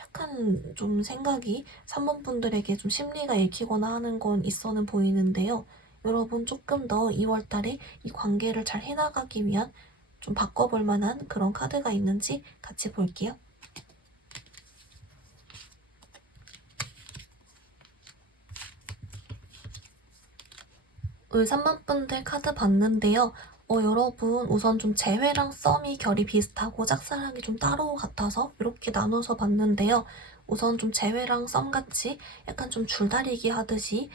약간 좀 생각이 3번 분들에게 좀 심리가 읽히거나 하는 건 있어는 보이는데요. 여러분 조금 더 2월 달에 이 관계를 잘 해나가기 위한 좀 바꿔볼 만한 그런 카드가 있는지 같이 볼게요. 울 3번 분들 카드 봤는데요. 여러분 우선 좀 재회랑 썸이 결이 비슷하고 짝사랑이 좀 따로 같아서 이렇게 나눠서 봤는데요. 우선 좀 재회랑 썸같이 약간 좀 줄다리기 하듯이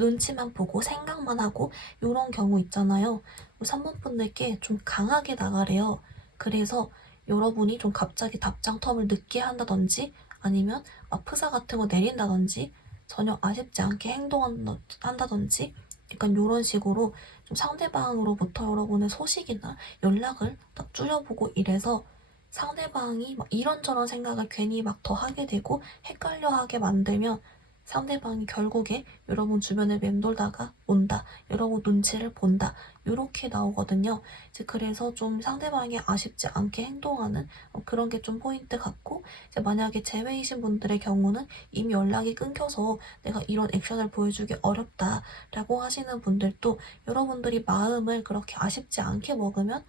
눈치만 보고 생각만 하고 이런 경우 있잖아요. 3번 분들께 좀 강하게 나가래요. 그래서 여러분이 좀 갑자기 답장 텀을 늦게 한다든지 아니면 막 프사 같은 거 내린다든지 전혀 아쉽지 않게 행동한다든지 약간 요런 식으로 좀 상대방으로부터 여러분의 소식이나 연락을 딱 줄여보고 이래서 상대방이 막 이런저런 생각을 괜히 막 더 하게 되고 헷갈려 하게 만들면 상대방이 결국에 여러분 주변에 맴돌다가 온다. 여러분 눈치를 본다. 요렇게 나오거든요. 이제 그래서 좀 상대방이 아쉽지 않게 행동하는 그런 게 좀 포인트 같고, 이제 만약에 제외이신 분들의 경우는 이미 연락이 끊겨서 내가 이런 액션을 보여주기 어렵다라고 하시는 분들도 여러분들이 마음을 그렇게 아쉽지 않게 먹으면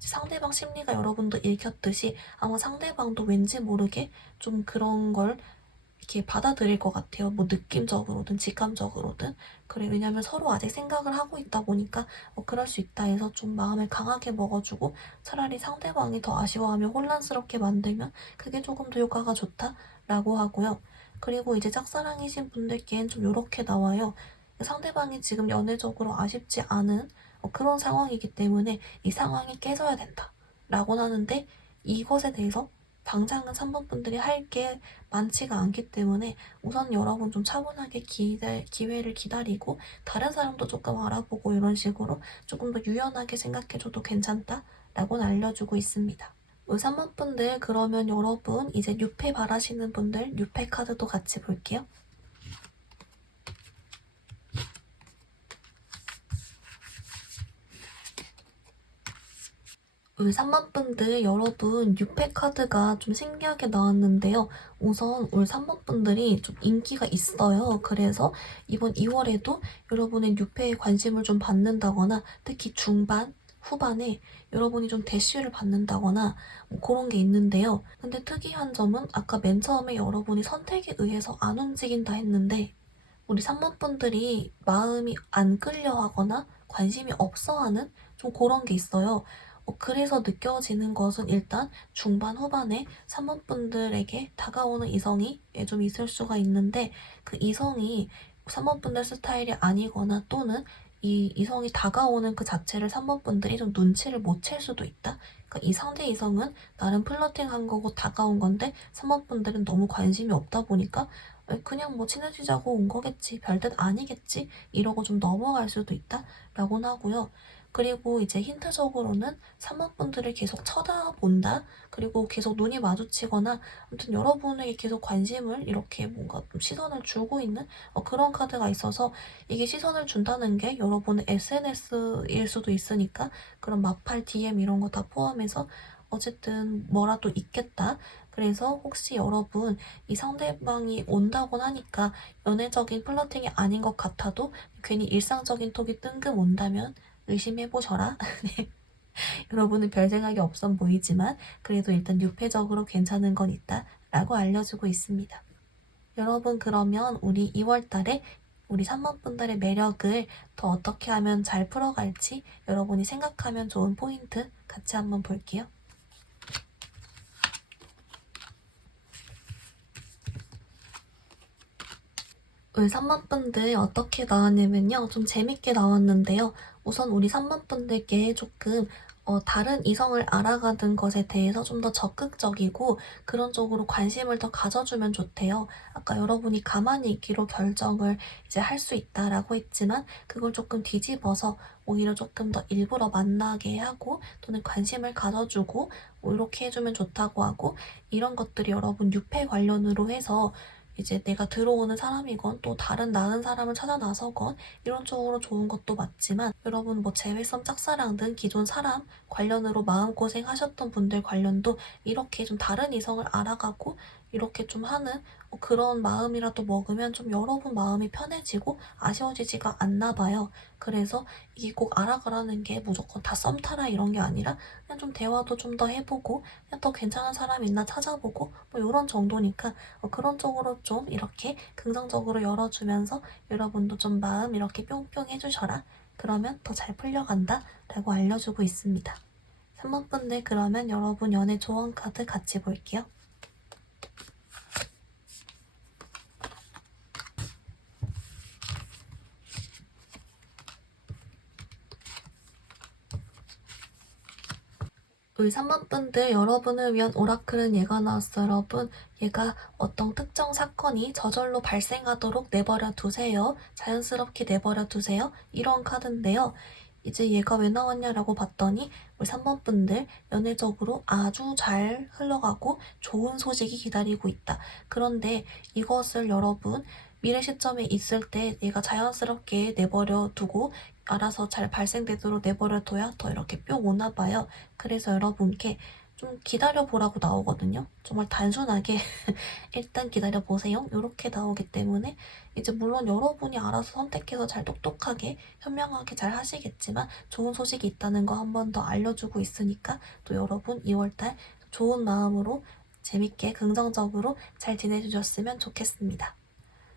상대방 심리가 여러분도 읽혔듯이 아마 상대방도 왠지 모르게 좀 그런 걸 이렇게 받아들일 것 같아요. 뭐 느낌적으로든 직감적으로든. 그래, 왜냐면 서로 아직 생각을 하고 있다 보니까 그럴 수 있다 해서 좀 마음을 강하게 먹어주고 차라리 상대방이 더 아쉬워하며 혼란스럽게 만들면 그게 조금 더 효과가 좋다라고 하고요. 그리고 이제 짝사랑이신 분들께는 좀 요렇게 나와요. 상대방이 지금 연애적으로 아쉽지 않은 그런 상황이기 때문에 이 상황이 깨져야 된다. 라고 하는데 이것에 대해서 당장은 3번 분들이 할 게 많지가 않기 때문에 우선 여러분 좀 차분하게 기회를 기다리고 다른 사람도 조금 알아보고 이런 식으로 조금 더 유연하게 생각해줘도 괜찮다라고 알려주고 있습니다. 3번 분들 그러면 여러분 이제 뉴페 바라시는 분들 뉴페 카드도 같이 볼게요. 울 3번 분들 여러분 6팩 카드가 좀 신기하게 나왔는데요. 우선 울 3번 분들이 좀 인기가 있어요. 그래서 이번 2월에도 여러분의 6팩에 관심을 좀 받는다거나 특히 중반, 후반에 여러분이 좀 대쉬를 받는다거나 뭐 그런 게 있는데요. 근데 특이한 점은 아까 맨 처음에 여러분이 선택에 의해서 안 움직인다 했는데 우리 3번 분들이 마음이 안 끌려 하거나 관심이 없어 하는 좀 그런 게 있어요. 그래서 느껴지는 것은 일단 중반 후반에 3번 분들에게 다가오는 이성이 좀 있을 수가 있는데 그 이성이 3번 분들 스타일이 아니거나 또는 이 이성이 다가오는 그 자체를 3번 분들이 좀 눈치를 못 챌 수도 있다. 그러니까 이 상대 이성은 나름 플러팅한 거고 다가온 건데 3번 분들은 너무 관심이 없다 보니까 그냥 뭐 친해지자고 온 거겠지, 별뜻 아니겠지 이러고 좀 넘어갈 수도 있다라고는 하고요. 그리고 이제 힌트적으로는 3번 분들을 계속 쳐다본다. 그리고 계속 눈이 마주치거나 아무튼 여러분에게 계속 관심을 이렇게 뭔가 좀 시선을 주고 있는 그런 카드가 있어서 이게 시선을 준다는 게 여러분의 SNS일 수도 있으니까 그런 마팔 DM 이런 거 다 포함해서 어쨌든 뭐라도 있겠다. 그래서 혹시 여러분 이 상대방이 온다곤 하니까 연애적인 플러팅이 아닌 것 같아도 괜히 일상적인 톡이 뜬금 온다면 의심해보셔라. 네. 여러분은 별 생각이 없어 보이지만 그래도 일단 유폐적으로 괜찮은 건 있다 라고 알려주고 있습니다. 여러분 그러면 우리 2월달에 우리 3번 분들의 매력을 더 어떻게 하면 잘 풀어갈지 여러분이 생각하면 좋은 포인트 같이 한번 볼게요. 우리 3번 분들 어떻게 나왔냐면요. 좀 재밌게 나왔는데요. 우선 우리 3번 분들께 조금 다른 이성을 알아가는 것에 대해서 좀 더 적극적이고 그런 쪽으로 관심을 더 가져주면 좋대요. 아까 여러분이 가만히 있기로 결정을 이제 할 수 있다라고 했지만 그걸 조금 뒤집어서 오히려 조금 더 일부러 만나게 하고 또는 관심을 가져주고 뭐 이렇게 해주면 좋다고 하고 이런 것들이 여러분 유폐 관련으로 해서 이제 내가 들어오는 사람이건 또 다른 나은 사람을 찾아 나서건 이런 쪽으로 좋은 것도 맞지만 여러분 뭐 재회성 짝사랑 등 기존 사람 관련으로 마음고생 하셨던 분들 관련도 이렇게 좀 다른 이성을 알아가고 이렇게 좀 하는 그런 마음이라도 먹으면 좀 여러분 마음이 편해지고 아쉬워지지가 않나 봐요. 그래서 이게 꼭 알아가라는 게 무조건 다 썸 타라 이런 게 아니라 그냥 좀 대화도 좀 더 해보고 그냥 더 괜찮은 사람 있나 찾아보고 뭐 이런 정도니까 그런 쪽으로 좀 이렇게 긍정적으로 열어주면서 여러분도 좀 마음 이렇게 뿅뿅 해주셔라. 그러면 더 잘 풀려간다 라고 알려주고 있습니다. 3번 분들 그러면 여러분 연애 조언 카드 같이 볼게요. 우리 3번 분들 여러분을 위한 오라클은 얘가 나왔어요. 여러분 얘가 어떤 특정 사건이 저절로 발생하도록 내버려 두세요. 자연스럽게 내버려 두세요. 이런 카드인데요. 이제 얘가 왜 나왔냐라고 봤더니 우리 3번 분들 연애적으로 아주 잘 흘러가고 좋은 소식이 기다리고 있다. 그런데 이것을 여러분 미래 시점에 있을 때 얘가 자연스럽게 내버려 두고 알아서 잘 발생되도록 내버려 둬야 더 이렇게 뿅 오나 봐요. 그래서 여러분께 좀 기다려보라고 나오거든요. 정말 단순하게 일단 기다려보세요. 이렇게 나오기 때문에 이제 물론 여러분이 알아서 선택해서 잘 똑똑하게 현명하게 잘 하시겠지만 좋은 소식이 있다는 거 한 번 더 알려주고 있으니까 또 여러분 2월달 좋은 마음으로 재밌게 긍정적으로 잘 지내주셨으면 좋겠습니다.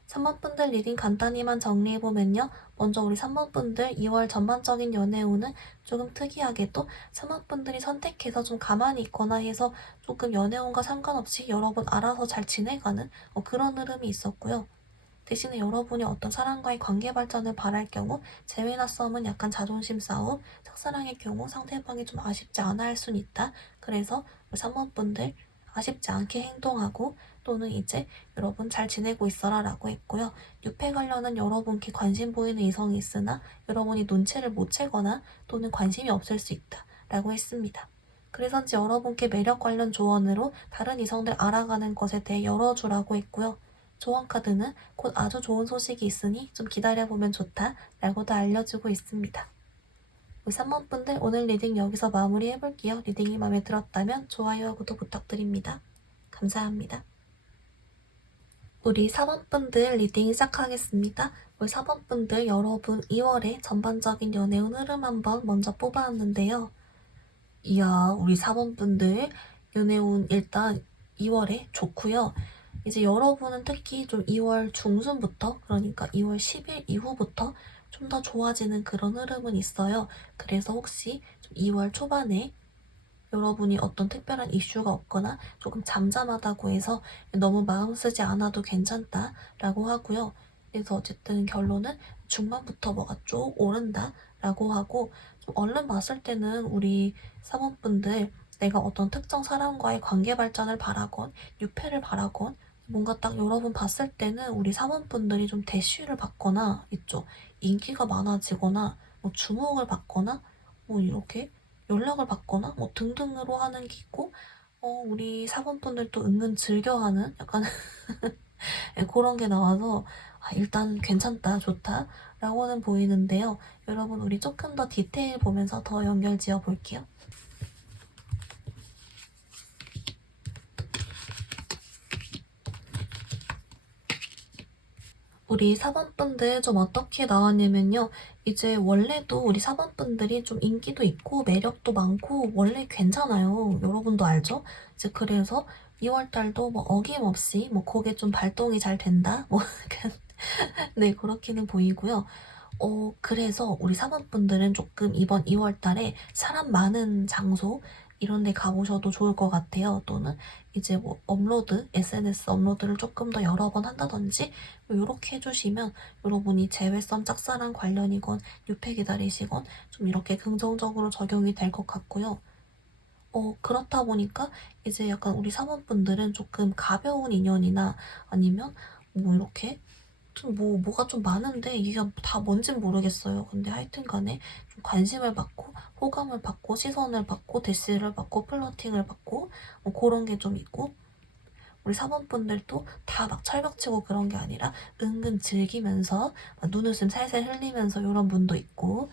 3번 분들 리딩 간단히만 정리해보면요. 먼저 우리 3번 분들 2월 전반적인 연애운은 조금 특이하게도 3번 분들이 선택해서 좀 가만히 있거나 해서 조금 연애운과 상관없이 여러분 알아서 잘 지내가는 그런 흐름이 있었고요. 대신에 여러분이 어떤 사람과의 관계 발전을 바랄 경우 재회나 썸은 약간 자존심 싸움, 짝사랑의 경우 상대방이 좀 아쉽지 않아 할 수는 있다. 그래서 우리 3번 분들 아쉽지 않게 행동하고 또는 이제 여러분 잘 지내고 있어라 라고 했고요. 유패 관련은 여러분께 관심 보이는 이성이 있으나 여러분이 눈치를 못 채거나 또는 관심이 없을 수 있다 라고 했습니다. 그래서인지 여러분께 매력 관련 조언으로 다른 이성들 알아가는 것에 대해 열어주라고 했고요. 조언 카드는 곧 아주 좋은 소식이 있으니 좀 기다려보면 좋다 라고도 알려주고 있습니다. 우리 3번 분들 오늘 리딩 여기서 마무리해볼게요. 리딩이 마음에 들었다면 좋아요와 구독 부탁드립니다. 감사합니다. 우리 4번 분들 리딩 시작하겠습니다. 우리 4번 분들 여러분 2월에 전반적인 연애운 흐름 한번 먼저 뽑아왔는데요. 이야 우리 4번 분들 연애운 일단 2월에 좋고요. 이제 여러분은 특히 좀 2월 중순부터 그러니까 2월 10일 이후부터 좀 더 좋아지는 그런 흐름은 있어요. 그래서 혹시 좀 2월 초반에 여러분이 어떤 특별한 이슈가 없거나 조금 잠잠하다고 해서 너무 마음 쓰지 않아도 괜찮다라고 하고요. 그래서 어쨌든 결론은 중반부터 뭐가 쭉 오른다라고 하고 좀 얼른 봤을 때는 우리 사모분들 내가 어떤 특정 사람과의 관계 발전을 바라건 유패를 바라건 뭔가 딱 여러분 봤을 때는 우리 사모분들이 좀 대쉬를 받거나 있죠. 인기가 많아지거나 뭐 주목을 받거나 뭐 이렇게 연락을 받거나 뭐 등등으로 하는 게 있고 우리 사범분들도 은근 즐겨하는 약간 그런 게 나와서 일단 괜찮다 좋다 라고는 보이는데요. 여러분 우리 조금 더 디테일 보면서 더 연결 지어 볼게요. 우리 사범분들 좀 어떻게 나왔냐면요. 이제 원래도 우리 사범분들이 좀 인기도 있고 매력도 많고 원래 괜찮아요. 여러분도 알죠? 이제 그래서 2월달도 뭐 어김없이 뭐 그게 좀 발동이 잘 된다? 뭐 네 그렇게는 보이고요. 그래서 우리 사범분들은 조금 이번 2월달에 사람 많은 장소 이런 데 가보셔도 좋을 것 같아요. 또는 이제 뭐 SNS 업로드를 조금 더 여러 번 한다든지 이렇게 해주시면 여러분이 재회성 짝사랑 관련이건 유패 기다리시건 좀 이렇게 긍정적으로 적용이 될 것 같고요. 그렇다 보니까 이제 약간 우리 사모분들은 조금 가벼운 인연이나 아니면 뭐 이렇게 좀 뭐가 좀 많은데 이게 다 뭔진 모르겠어요. 근데 하여튼 간에 좀 관심을 받고 호감을 받고 시선을 받고 대시를 받고 플러팅을 받고 뭐 그런 게 좀 있고 우리 사범분들도 다 막 철벽치고 그런 게 아니라 은근 즐기면서 눈웃음 살살 흘리면서 이런 분도 있고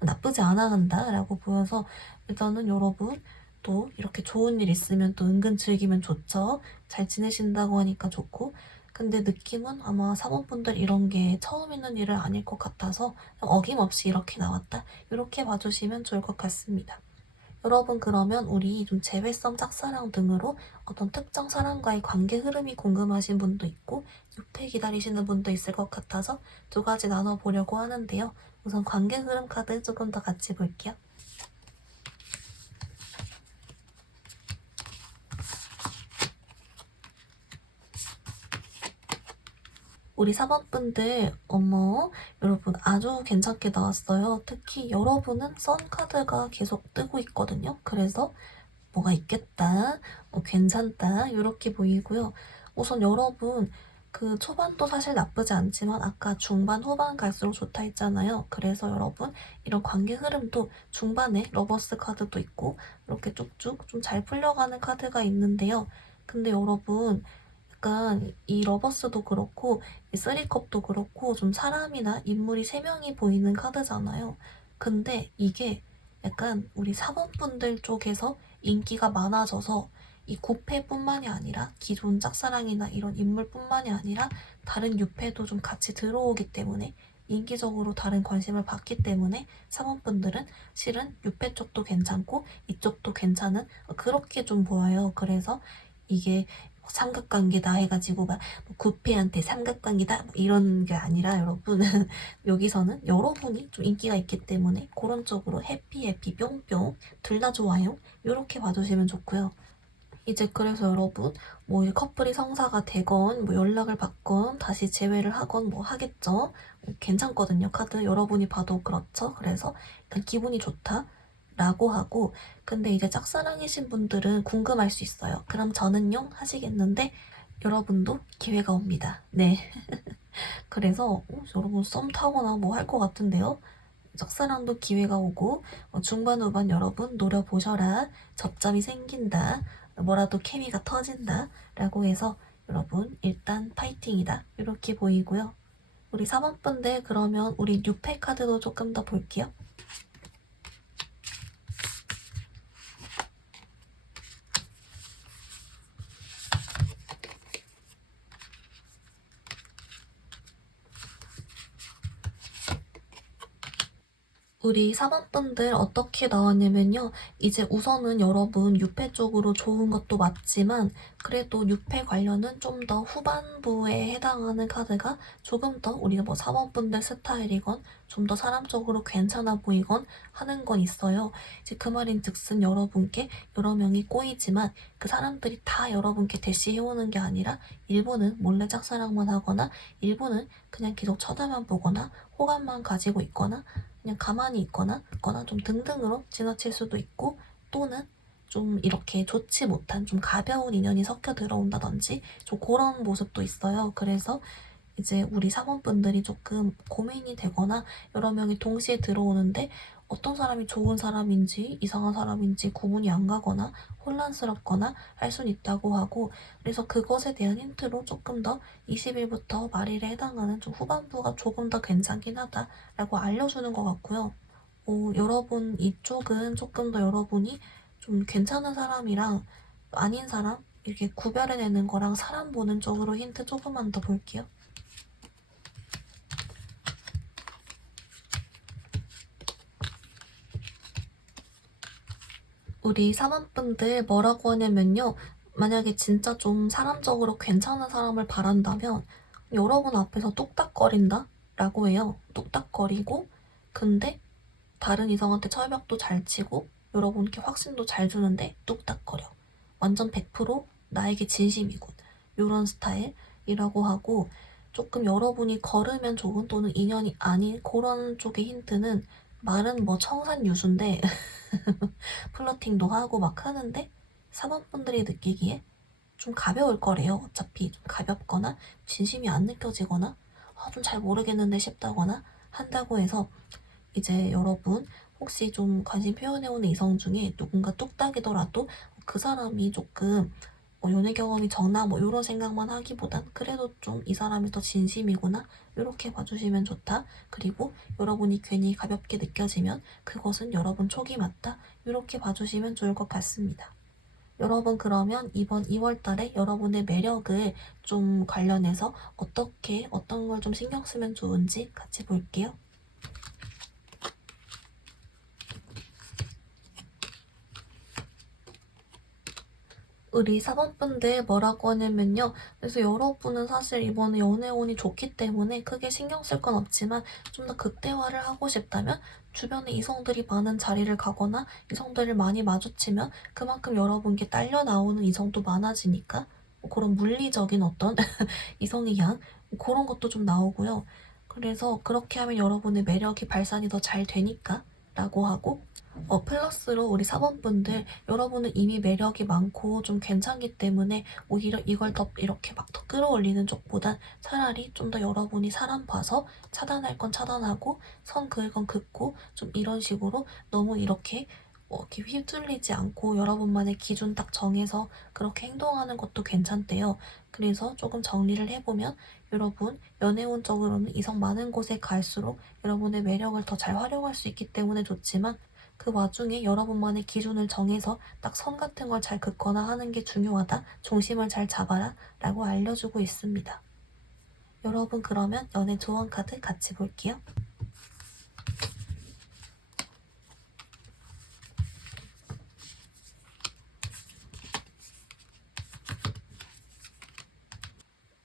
나쁘지 않아 간다라고 보여서 일단은 여러분 또 이렇게 좋은 일 있으면 또 은근 즐기면 좋죠. 잘 지내신다고 하니까 좋고 근데 느낌은 아마 사모분들 이런 게 처음 있는 일은 아닐 것 같아서 어김없이 이렇게 나왔다. 이렇게 봐주시면 좋을 것 같습니다. 여러분 그러면 우리 좀 재회성 짝사랑 등으로 어떤 특정 사람과의 관계 흐름이 궁금하신 분도 있고 유패 기다리시는 분도 있을 것 같아서 두 가지 나눠보려고 하는데요. 우선 관계 흐름 카드 조금 더 같이 볼게요. 우리 사범분들 어머 여러분 아주 괜찮게 나왔어요. 특히 여러분은 선 카드가 계속 뜨고 있거든요. 그래서 뭐가 있겠다, 괜찮다 이렇게 보이고요. 우선 여러분 그 초반도 사실 나쁘지 않지만 아까 중반, 후반 갈수록 좋다 했잖아요. 그래서 여러분 이런 관계 흐름도 중반에 러버스 카드도 있고 이렇게 쭉쭉 좀 잘 풀려가는 카드가 있는데요. 근데 여러분 약간 이 러버스도 그렇고 이 쓰리컵도 그렇고 좀 사람이나 인물이 세 명이 보이는 카드잖아요. 근데 이게 약간 우리 사범분들 쪽에서 인기가 많아져서 이 구패뿐만이 아니라 기존 짝사랑이나 이런 인물뿐만이 아니라 다른 유패도 좀 같이 들어오기 때문에 인기적으로 다른 관심을 받기 때문에 사범분들은 실은 유패 쪽도 괜찮고 이쪽도 괜찮은 그렇게 좀 보여요. 그래서 이게 삼각관계다 해가지고 막 구패한테 삼각관계다 이런 게 아니라 여러분은 여기서는 여러분이 좀 인기가 있기 때문에 그런 쪽으로 해피 뿅뿅 둘 다 좋아요 이렇게 봐주시면 좋고요. 이제 그래서 여러분 뭐 커플이 성사가 되건 뭐 연락을 받건 다시 재회를 하건 뭐 하겠죠. 괜찮거든요 카드 여러분이 봐도 그렇죠. 그래서 일단 기분이 좋다 라고 하고 근데 이제 짝사랑이신 분들은 궁금할 수 있어요. 그럼 저는요 하시겠는데 여러분도 기회가 옵니다. 네. 그래서 여러분 썸 타거나 뭐 할 것 같은데요. 짝사랑도 기회가 오고 중반 후반 여러분 노려보셔라. 접점이 생긴다. 뭐라도 케미가 터진다. 라고 해서 여러분 일단 파이팅이다. 이렇게 보이고요. 우리 4번분들 그러면 우리 뉴페 카드도 조금 더 볼게요. 우리 사범분들 어떻게 나왔냐면요. 이제 우선은 여러분 유패 쪽으로 좋은 것도 맞지만 그래도 유패 관련은 좀 더 후반부에 해당하는 카드가 조금 더 우리가 뭐 사범분들 스타일이건 좀 더 사람적으로 괜찮아 보이건 하는 건 있어요. 이제 그 말인 즉슨 여러분께 여러 명이 꼬이지만 그 사람들이 다 여러분께 대시해오는 게 아니라 일부는 몰래 짝사랑만 하거나 일부는 그냥 계속 쳐다만 보거나 호감만 가지고 있거나 그냥 가만히 있거나 좀 등등으로 지나칠 수도 있고 또는 좀 이렇게 좋지 못한 좀 가벼운 인연이 섞여 들어온다든지 좀 그런 모습도 있어요. 그래서 이제 우리 사모분들이 조금 고민이 되거나 여러 명이 동시에 들어오는데 어떤 사람이 좋은 사람인지 이상한 사람인지 구분이 안 가거나 혼란스럽거나 할 수는 있다고 하고 그래서 그것에 대한 힌트로 조금 더 20일부터 말일에 해당하는 좀 후반부가 조금 더 괜찮긴 하다라고 알려주는 것 같고요. 여러분 이쪽은 조금 더 여러분이 좀 괜찮은 사람이랑 아닌 사람 이렇게 구별해내는 거랑 사람 보는 쪽으로 힌트 조금만 더 볼게요. 우리 사모분들 뭐라고 하냐면요. 만약에 진짜 좀 사람적으로 괜찮은 사람을 바란다면 여러분 앞에서 뚝딱거린다? 라고 해요. 뚝딱거리고 근데 다른 이성한테 철벽도 잘 치고 여러분께 확신도 잘 주는데 뚝딱거려. 완전 100% 나에게 진심이군. 요런 스타일이라고 하고 조금 여러분이 걸으면 좋은 또는 인연이 아닌 그런 쪽의 힌트는 말은 뭐 청산유수인데 플러팅도 하고 막 하는데 사모분들이 느끼기에 좀 가벼울 거래요. 어차피 좀 가볍거나 진심이 안 느껴지거나 좀 잘 모르겠는데 싶다거나 한다고 해서 이제 여러분 혹시 좀 관심 표현해오는 이성 중에 누군가 뚝딱이더라도 그 사람이 조금 연애 경험이 적나 요런 생각만 하기보단 그래도 좀 이 사람이 더 진심이구나 요렇게 봐주시면 좋다. 그리고 여러분이 괜히 가볍게 느껴지면 그것은 여러분 촉이 맞다. 요렇게 봐주시면 좋을 것 같습니다. 여러분 그러면 이번 2월 달에 여러분의 매력을 좀 관련해서 어떤 걸 좀 신경 쓰면 좋은지 같이 볼게요. 우리 사모분들 뭐라고 하냐면요. 그래서 여러분은 사실 이번에 연애운이 좋기 때문에 크게 신경 쓸 건 없지만 좀 더 극대화를 하고 싶다면 주변에 이성들이 많은 자리를 가거나 이성들을 많이 마주치면 그만큼 여러분께 딸려 나오는 이성도 많아지니까 그런 물리적인 어떤 이성의 양 그런 것도 좀 나오고요. 그래서 그렇게 하면 여러분의 매력이 발산이 더 잘 되니까 라고 하고 플러스로 우리 사범분들 여러분은 이미 매력이 많고 좀 괜찮기 때문에 오히려 이걸 더 이렇게 막 더 끌어올리는 쪽보단 차라리 좀 더 여러분이 사람 봐서 차단할 건 차단하고 선 그을 건 긋고 좀 이런 식으로 너무 이렇게 휘둘리지 않고 여러분만의 기준 딱 정해서 그렇게 행동하는 것도 괜찮대요. 그래서 조금 정리를 해보면 여러분 연애운적으로는 이성 많은 곳에 갈수록 여러분의 매력을 더 잘 활용할 수 있기 때문에 좋지만 그 와중에 여러분만의 기준을 정해서 딱 선 같은 걸 잘 긋거나 하는 게 중요하다. 중심을 잘 잡아라. 라고 알려주고 있습니다. 여러분 그러면 연애 조언 카드 같이 볼게요.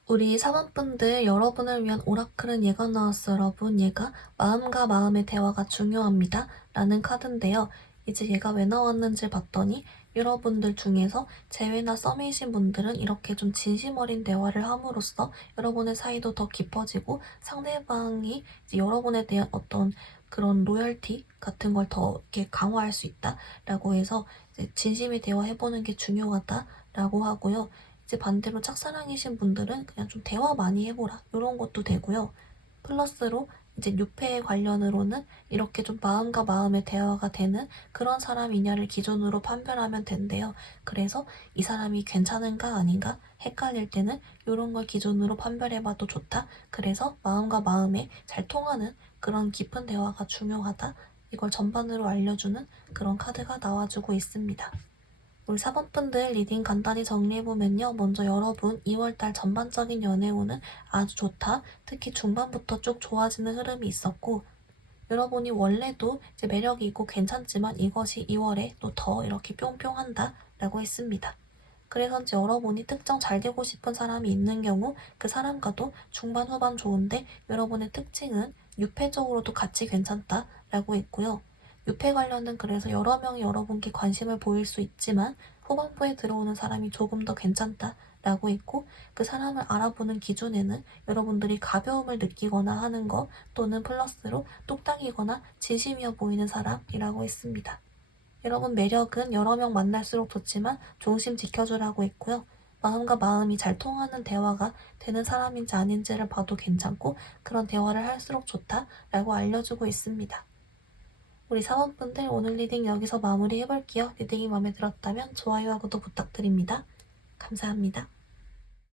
우리 사원분들 여러분을 위한 오라클은 얘가 나왔어요. 여러분 얘가 마음과 마음의 대화가 중요합니다. 라는 카드인데요. 이제 얘가 왜 나왔는지 봤더니 여러분들 중에서 재회나 썸이신 분들은 이렇게 좀 진심 어린 대화를 함으로써 여러분의 사이도 더 깊어지고 상대방이 이제 여러분에 대한 어떤 그런 로열티 같은 걸 더 이렇게 강화할 수 있다라고 해서 이제 진심의 대화해보는 게 중요하다라고 하고요. 이제 반대로 짝사랑이신 분들은 그냥 좀 대화 많이 해보라 이런 것도 되고요. 플러스로 이제 유패 관련으로는 이렇게 좀 마음과 마음의 대화가 되는 그런 사람이냐를 기준으로 판별하면 된대요. 그래서 이 사람이 괜찮은가 아닌가 헷갈릴 때는 이런 걸 기준으로 판별해봐도 좋다. 그래서 마음과 마음에 잘 통하는 그런 깊은 대화가 중요하다. 이걸 전반으로 알려주는 그런 카드가 나와주고 있습니다. 우리 사번분들 리딩 간단히 정리해보면요. 먼저 여러분 2월달 전반적인 연애운은 아주 좋다. 특히 중반부터 쭉 좋아지는 흐름이 있었고 여러분이 원래도 이제 매력이 있고 괜찮지만 이것이 2월에 또 더 이렇게 뿅뿅한다 라고 했습니다. 그래서인지 여러분이 특정 잘 되고 싶은 사람이 있는 경우 그 사람과도 중반 후반 좋은데 여러분의 특징은 유패적으로도 같이 괜찮다 라고 했고요. 유패 관련은 그래서 여러 명이 여러분께 관심을 보일 수 있지만 후반부에 들어오는 사람이 조금 더 괜찮다 라고 했고 그 사람을 알아보는 기준에는 여러분들이 가벼움을 느끼거나 하는 것 또는 플러스로 똑딱이거나 진심이어 보이는 사람이라고 했습니다. 여러분 매력은 여러 명 만날수록 좋지만 중심 지켜주라고 했고요. 마음과 마음이 잘 통하는 대화가 되는 사람인지 아닌지를 봐도 괜찮고 그런 대화를 할수록 좋다라고 알려주고 있습니다. 우리 사원분들 오늘 리딩 여기서 마무리해볼게요. 리딩이 마음에 들었다면 좋아요와 구독 부탁드립니다. 감사합니다.